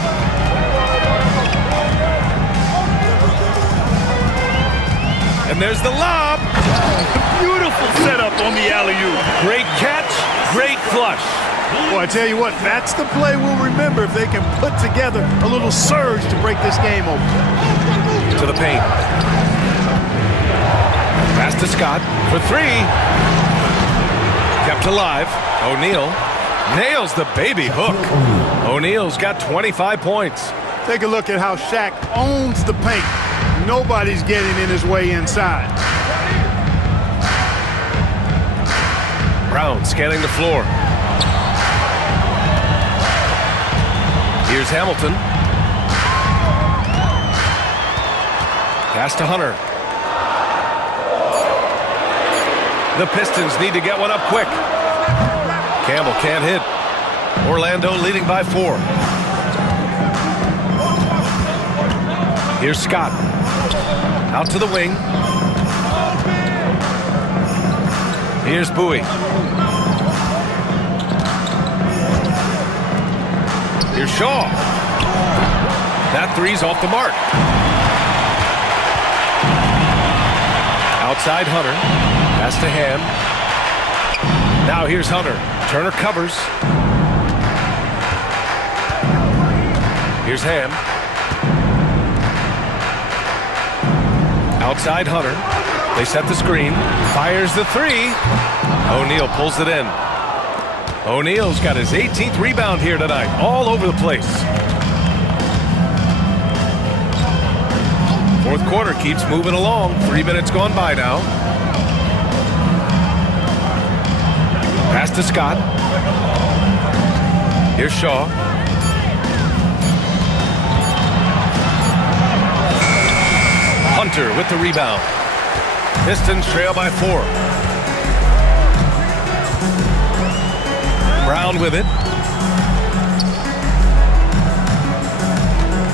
And there's the lob. Beautiful setup on the alley-oop. Great catch, great flush. Boy, I tell you what, that's the play we'll remember if they can put together a little surge to break this game open. To the paint. Pass to Scott for 3. Kept alive. O'Neal nails the baby hook. O'Neal's got 25 points. Take a look at how Shaq owns the paint. Nobody's getting in his way inside. Brown scanning the floor. Here's Hamilton. Pass to Hunter. The Pistons need to get one up quick. Campbell can't hit. Orlando leading by 4. Here's Scott. Out to the wing. Here's Bowie. Here's Shaw. That three's off the mark. Outside Hunter. Pass to Ham. Now here's Hunter. Turner covers. Here's Ham. Outside Hunter. They set the screen. Fires the three. O'Neal pulls it in. O'Neal's got his 18th rebound here tonight. All over the place. Fourth quarter keeps moving along. 3 minutes gone by now. Pass to Scott. Here's Shaw. Hunter with the rebound. Pistons trail by 4. Brown with it.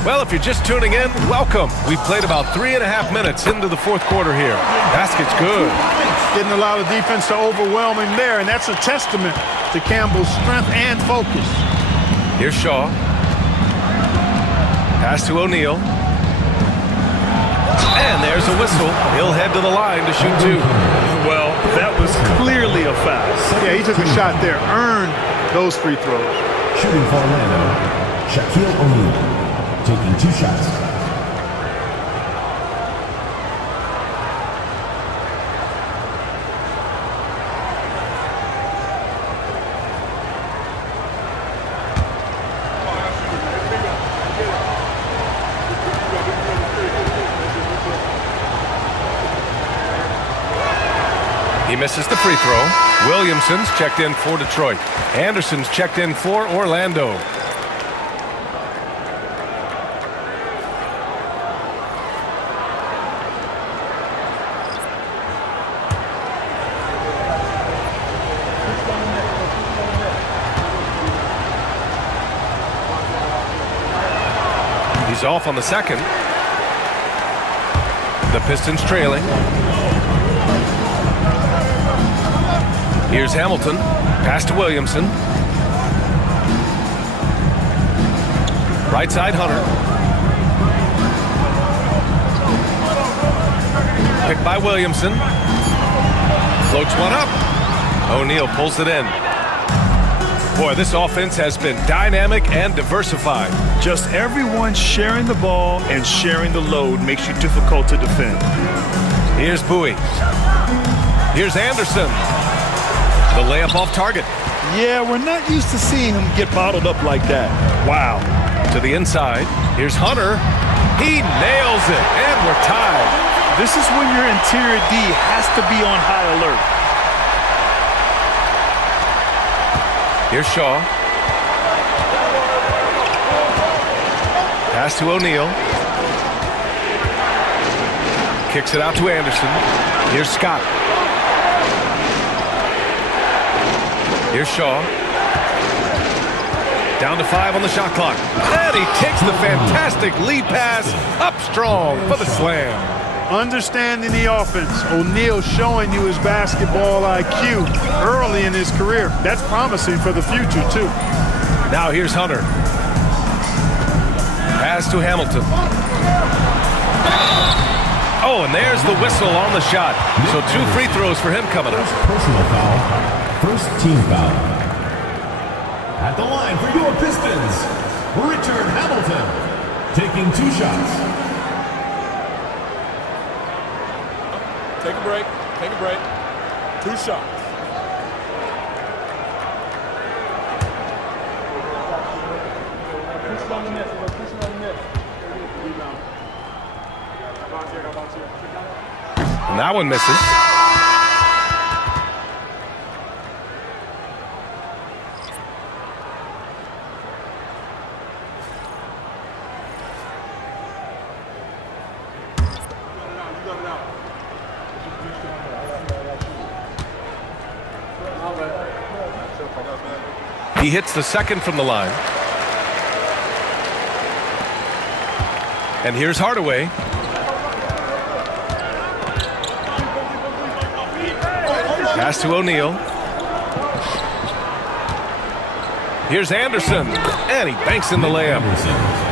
Well, if you're just tuning in, welcome. We've played about 3.5 minutes into the fourth quarter here. Basket's good. Getting a lot of defense to overwhelm him there, and that's a testament to Campbell's strength and focus. Here's Shaw. Pass to O'Neal. And there's a whistle. He'll head to the line to shoot 2. Well, that was clearly a foul. Yeah, he took a shot there. Earned those free throws. Shooting for Orlando, Shaquille O'Neal. Taking 2 shots. He misses the free throw. Williamson's checked in for Detroit. Anderson's checked in for Orlando. He's off on the second. The Pistons trailing. Here's Hamilton. Pass to Williamson. Right side Hunter. Picked by Williamson. Floats one up. O'Neal pulls it in. Boy, this offense has been dynamic and diversified. Just everyone sharing the ball and sharing the load makes you difficult to defend. Here's Bowie. Here's Anderson. The layup off target. Yeah, we're not used to seeing him get bottled up like that. Wow. To the inside. Here's Hunter. He nails it, and we're tied. This is when your interior D has to be on high alert. Here's Shaw. Pass to O'Neal. Kicks it out to Anderson. Here's Scott. Here's Shaw. Down to 5 on the shot clock. And he takes the fantastic lead pass up strong for the slam. Understanding the offense. O'Neal showing you his basketball IQ early in his career. That's promising for the future, too. Now here's Hunter. Pass to Hamilton. Oh, and there's the whistle on the shot. So 2 free throws for him coming up. Personal foul. First team foul. At the line for your Pistons, Richard Hamilton, taking 2 shots. Take a break. Take a break. 2 shots. And that one misses. He hits the second from the line. And here's Hardaway. Pass to O'Neal. Here's Anderson. And he banks in the layup.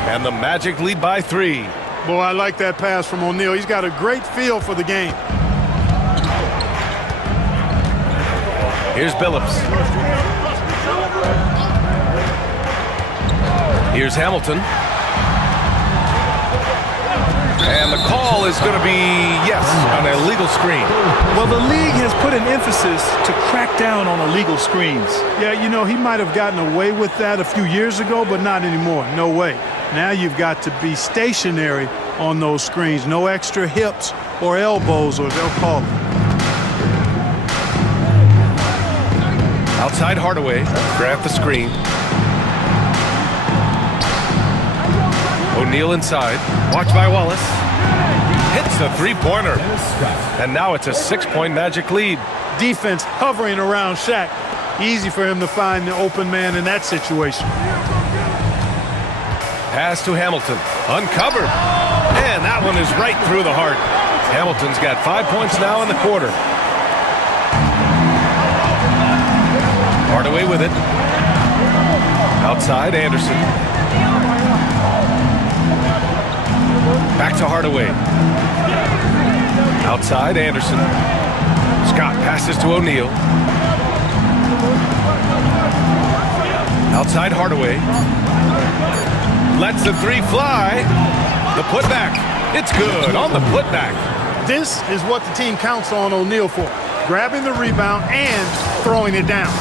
And the Magic lead by 3. Boy, I like that pass from O'Neal. He's got a great feel for the game. Here's Billups. Here's Hamilton. And the call is going to be, yes, an illegal screen. Well, the league has put an emphasis to crack down on illegal screens. Yeah, you know, he might have gotten away with that a few years ago, but not anymore. No way. Now you've got to be stationary on those screens. No extra hips or elbows, or they'll call it. Outside Hardaway, grab the screen. O'Neal inside, watched by Wallace. Hits the three-pointer. And now it's a 6-point Magic lead. Defense hovering around Shaq. Easy for him to find the open man in that situation. Pass to Hamilton, uncovered. And that one is right through the heart. Hamilton's got 5 points now in the quarter. Hardaway with it. Outside, Anderson. Back to Hardaway. Outside, Anderson. Scott passes to O'Neal. Outside, Hardaway. Lets the three fly. The putback. It's good on the putback. This is what the team counts on O'Neal for. Grabbing the rebound and throwing it down.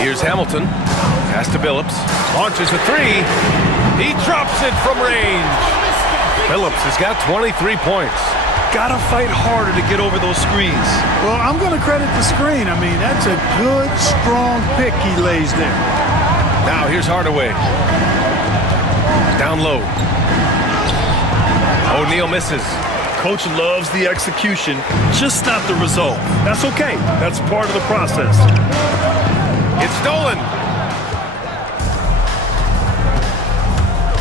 Here's Hamilton. Pass to Billups. Launches a three. He drops it from range. Billups has got 23 points. Gotta fight harder to get over those screens. Well, I'm going to credit the screen. I mean, that's a good, strong pick he lays there. Now here's Hardaway. Down low. O'Neal misses. Coach loves the execution, just not the result. That's okay. That's part of the process. It's stolen.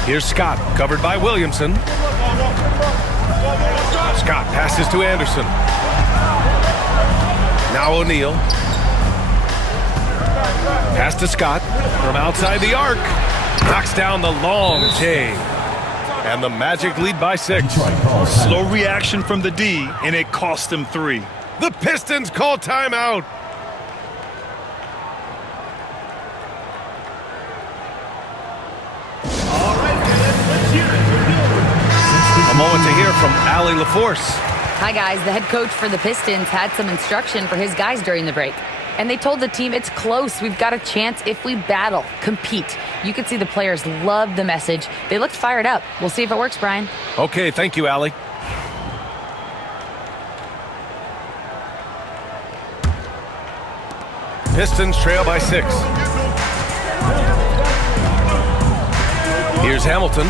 Here's Scott, covered by Williamson. Scott passes to Anderson. Now O'Neal. Pass to Scott from outside the arc. Knocks down the long J. And the Magic lead by 6. Slow reaction from the D, and it cost them 3. The Pistons call timeout. A moment to hear from Allie LaForce. Hi, guys. The head coach for the Pistons had some instruction for his guys during the break. And they told the team it's close. We've got a chance if we battle, compete. You could see the players loved the message. They looked fired up. We'll see if it works, Brian. Okay, thank you, Allie. Pistons trail by 6. Here's Hamilton.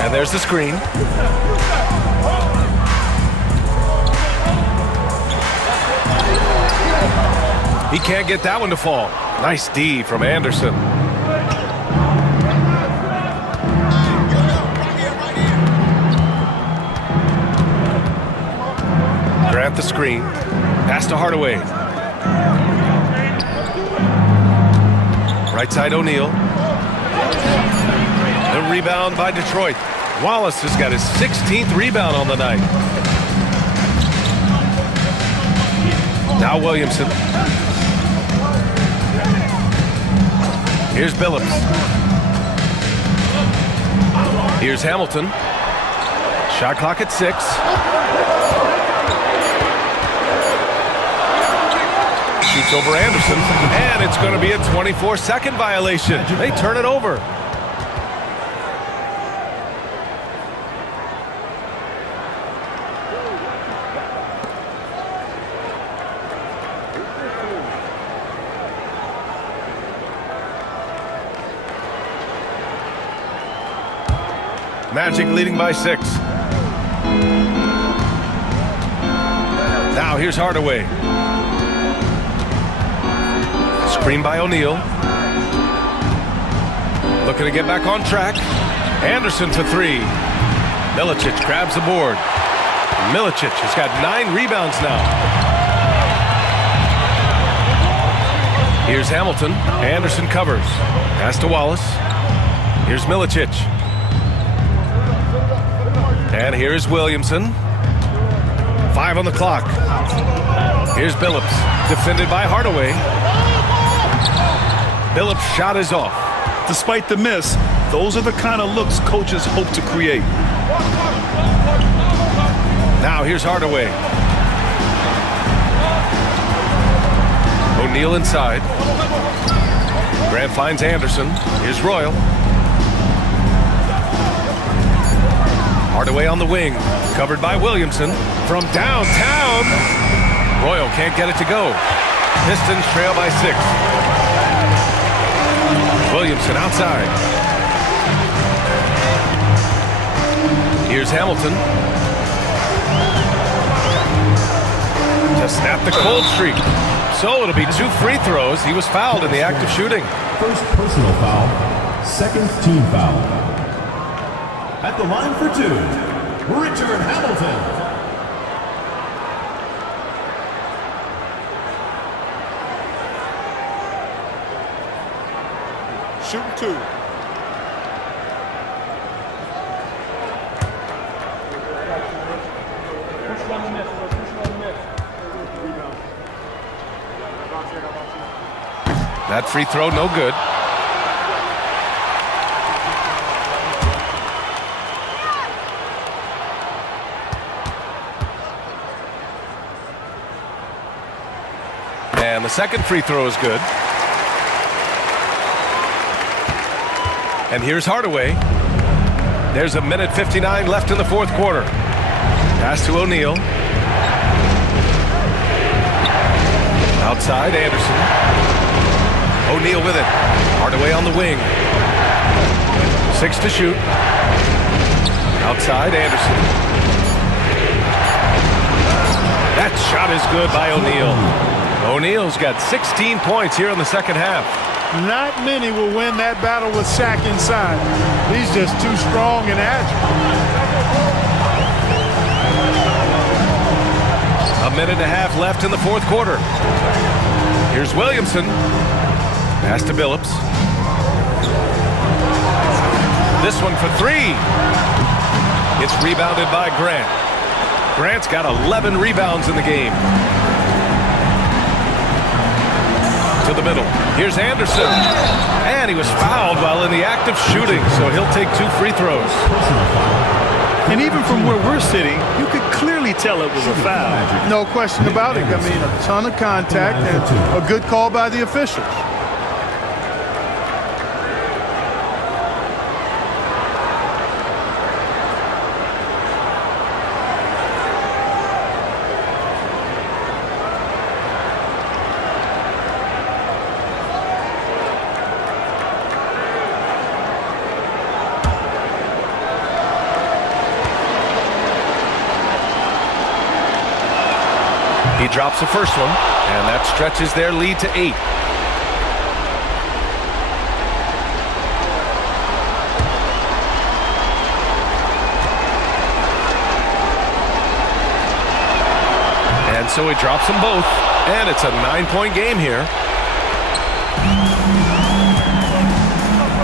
And there's the screen. He can't get that one to fall. Nice D from Anderson. Grant the screen. Pass to Hardaway. Right side O'Neal. The rebound by Detroit. Wallace has got his 16th rebound on the night. Now Williamson. Here's Billups. Here's Hamilton. Shot clock at 6. Shoots over Anderson. And it's going to be a 24-second violation. They turn it over. Magic leading by 6. Now here's Hardaway. Screen by O'Neal. Looking to get back on track. Anderson for 3. Milicic grabs the board. Milicic has got 9 rebounds now. Here's Hamilton. Anderson covers. Pass to Wallace. Here's Milicic. And here's Williamson. 5 on the clock. Here's Billups. Defended by Hardaway. Billups' shot is off. Despite the miss, those are the kind of looks coaches hope to create. Now here's Hardaway. O'Neal inside. Grant finds Anderson. Here's Royal. Hardaway on the wing. Covered by Williamson. From downtown. Royal can't get it to go. Pistons trail by 6. Williamson outside. Here's Hamilton. To snap the cold streak. So it'll be 2 free throws. He was fouled in the act of shooting. First personal foul, second team foul. At the line for 2, Richard Hamilton. Shooting 2. That free throw, no good. And the second free throw is good. And here's Hardaway. There's a minute 59 left in the 4th quarter. Pass to O'Neal. Outside, Anderson. O'Neal with it. Hardaway on the wing. 6 to shoot. Outside, Anderson. That shot is good by O'Neal. O'Neal's got 16 points here in the second half. Not many will win that battle with Shaq inside. He's just too strong and agile. A minute and a half left in the 4th quarter. Here's Williamson. Pass to Billups. This one for 3. It's rebounded by Grant. Grant's got 11 rebounds in the game. To the middle. Here's Anderson. And he was fouled while in the act of shooting, so he'll take 2 free throws. And even from where we're sitting, you could clearly tell it was a foul. No question about it. I mean, a ton of contact and a good call by the officials. He drops the first one, and that stretches their lead to 8. And so he drops them both, and it's a 9-point game here.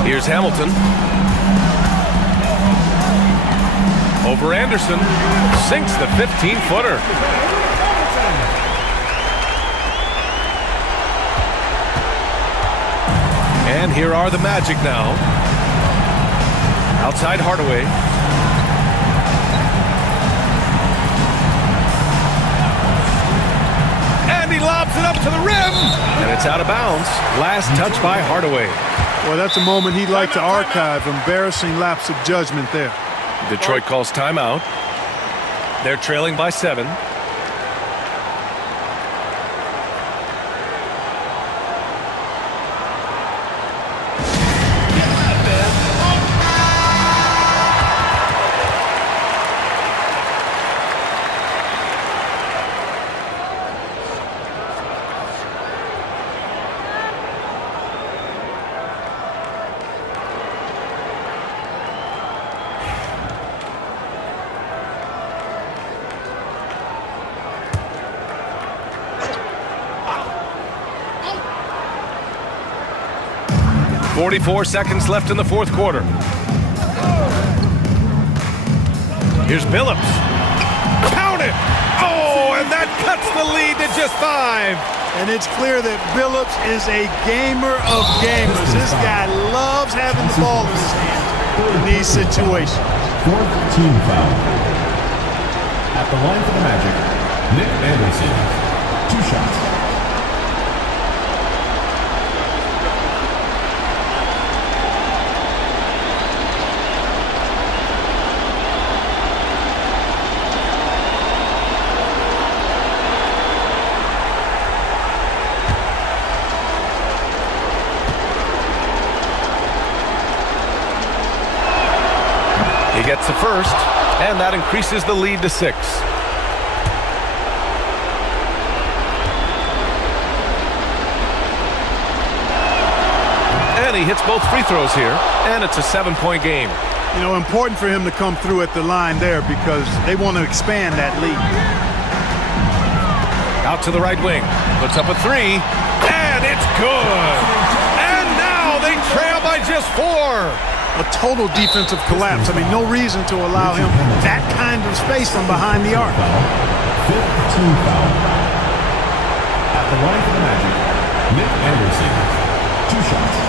Here's Hamilton. Over Anderson. Sinks the 15-footer. And here are the Magic now. Outside Hardaway. And he lobs it up to the rim. And it's out of bounds. Last touch by Hardaway. Well, that's a moment he'd like to archive. Embarrassing lapse of judgment there. Detroit calls timeout. They're trailing by 7. 44 seconds left in the fourth quarter. Here's Billups. Count it! Oh, and that cuts the lead to just 5. And it's clear that Billups is a gamer of gamers. This guy loves having the ball in his hands in these situations. Fourth team foul. At the line for the Magic, Nick Anderson. 2 shots. He gets the first, and that increases the lead to 6. And he hits both free throws here, and it's a 7-point game. You know, important for him to come through at the line there because they want to expand that lead. Out to the right wing, puts up a 3, and it's good. And now they trail by just 4. A total defensive collapse. I mean, no reason to allow him that kind of space from behind the arc. Fifth team foul. At the line for the Magic, Nick Anderson. 2 shots.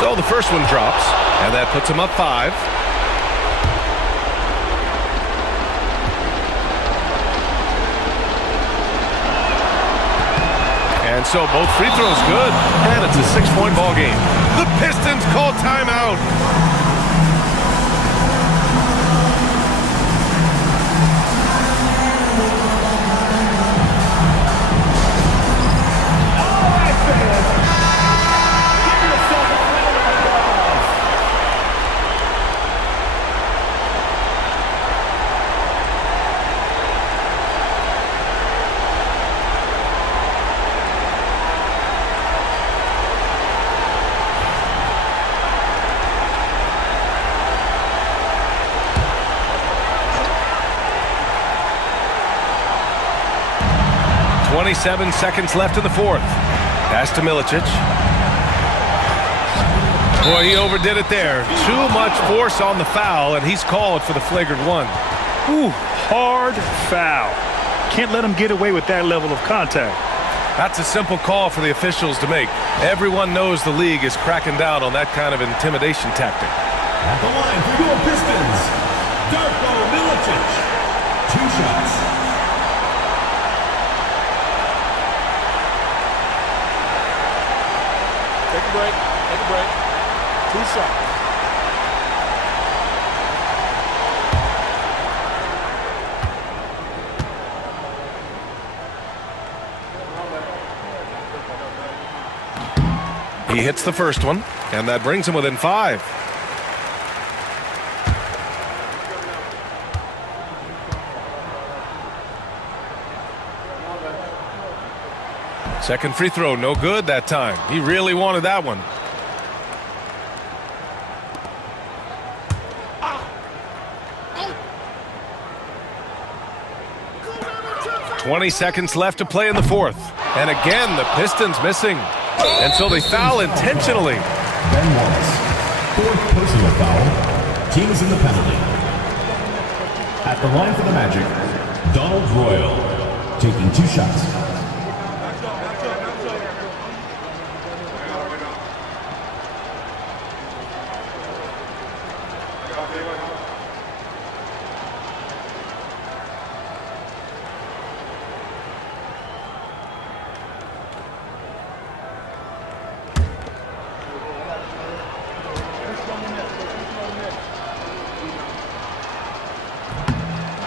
So the first one drops, and that puts him up 5. And so both free throws good, and it's a 6-point ball game. The Pistons call timeout. .27 seconds left in the fourth. Pass to Milicic. Boy, he overdid it there. Too much force on the foul, and he's called for the flagrant 1. Ooh, hard foul. Can't let him get away with that level of contact. That's a simple call for the officials to make. Everyone knows the league is cracking down on that kind of intimidation tactic. At the line for your Pistons, Darko Milicic. 2 shots. Take a break. Take a break. 2 shots. He hits the first one, and that brings him within 5. Second free throw, no good that time. He really wanted that one. – 20 seconds left to play in the fourth. And again, the Pistons missing. And so they foul intentionally. Ben Wallace. 4th personal foul. Team is in the penalty. At the line for the Magic, Donald Royal. Taking 2 shots.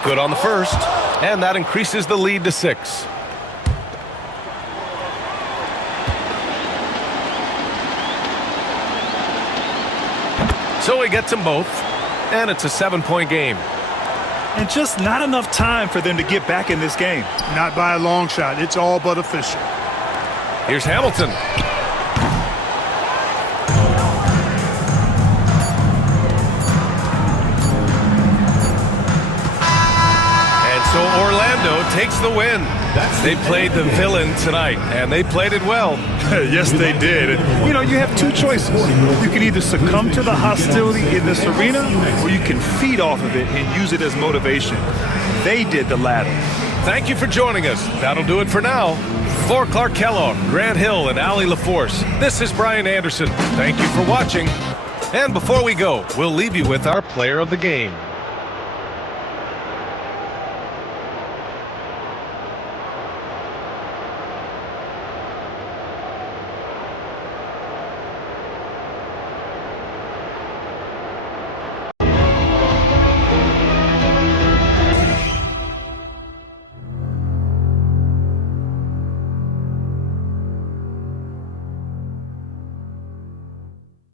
Good on the first, and that increases the lead to 6. So he gets them both, and it's a 7-point game. and just not enough time for them to get back in this game. Not by a long shot. It's all but official. Here's Hamilton. And so Orlando takes the win. They played the villain tonight, and they played it well. Yes, they did. You know, you have two choices. You can either succumb to the hostility in this arena, or you can feed off of it and use it as motivation. They did the latter. Thank you for joining us. That'll do it for now. For Clark Kellogg, Grant Hill, and Allie LaForce, this is Brian Anderson. Thank you for watching. And before we go, we'll leave you with our player of the game.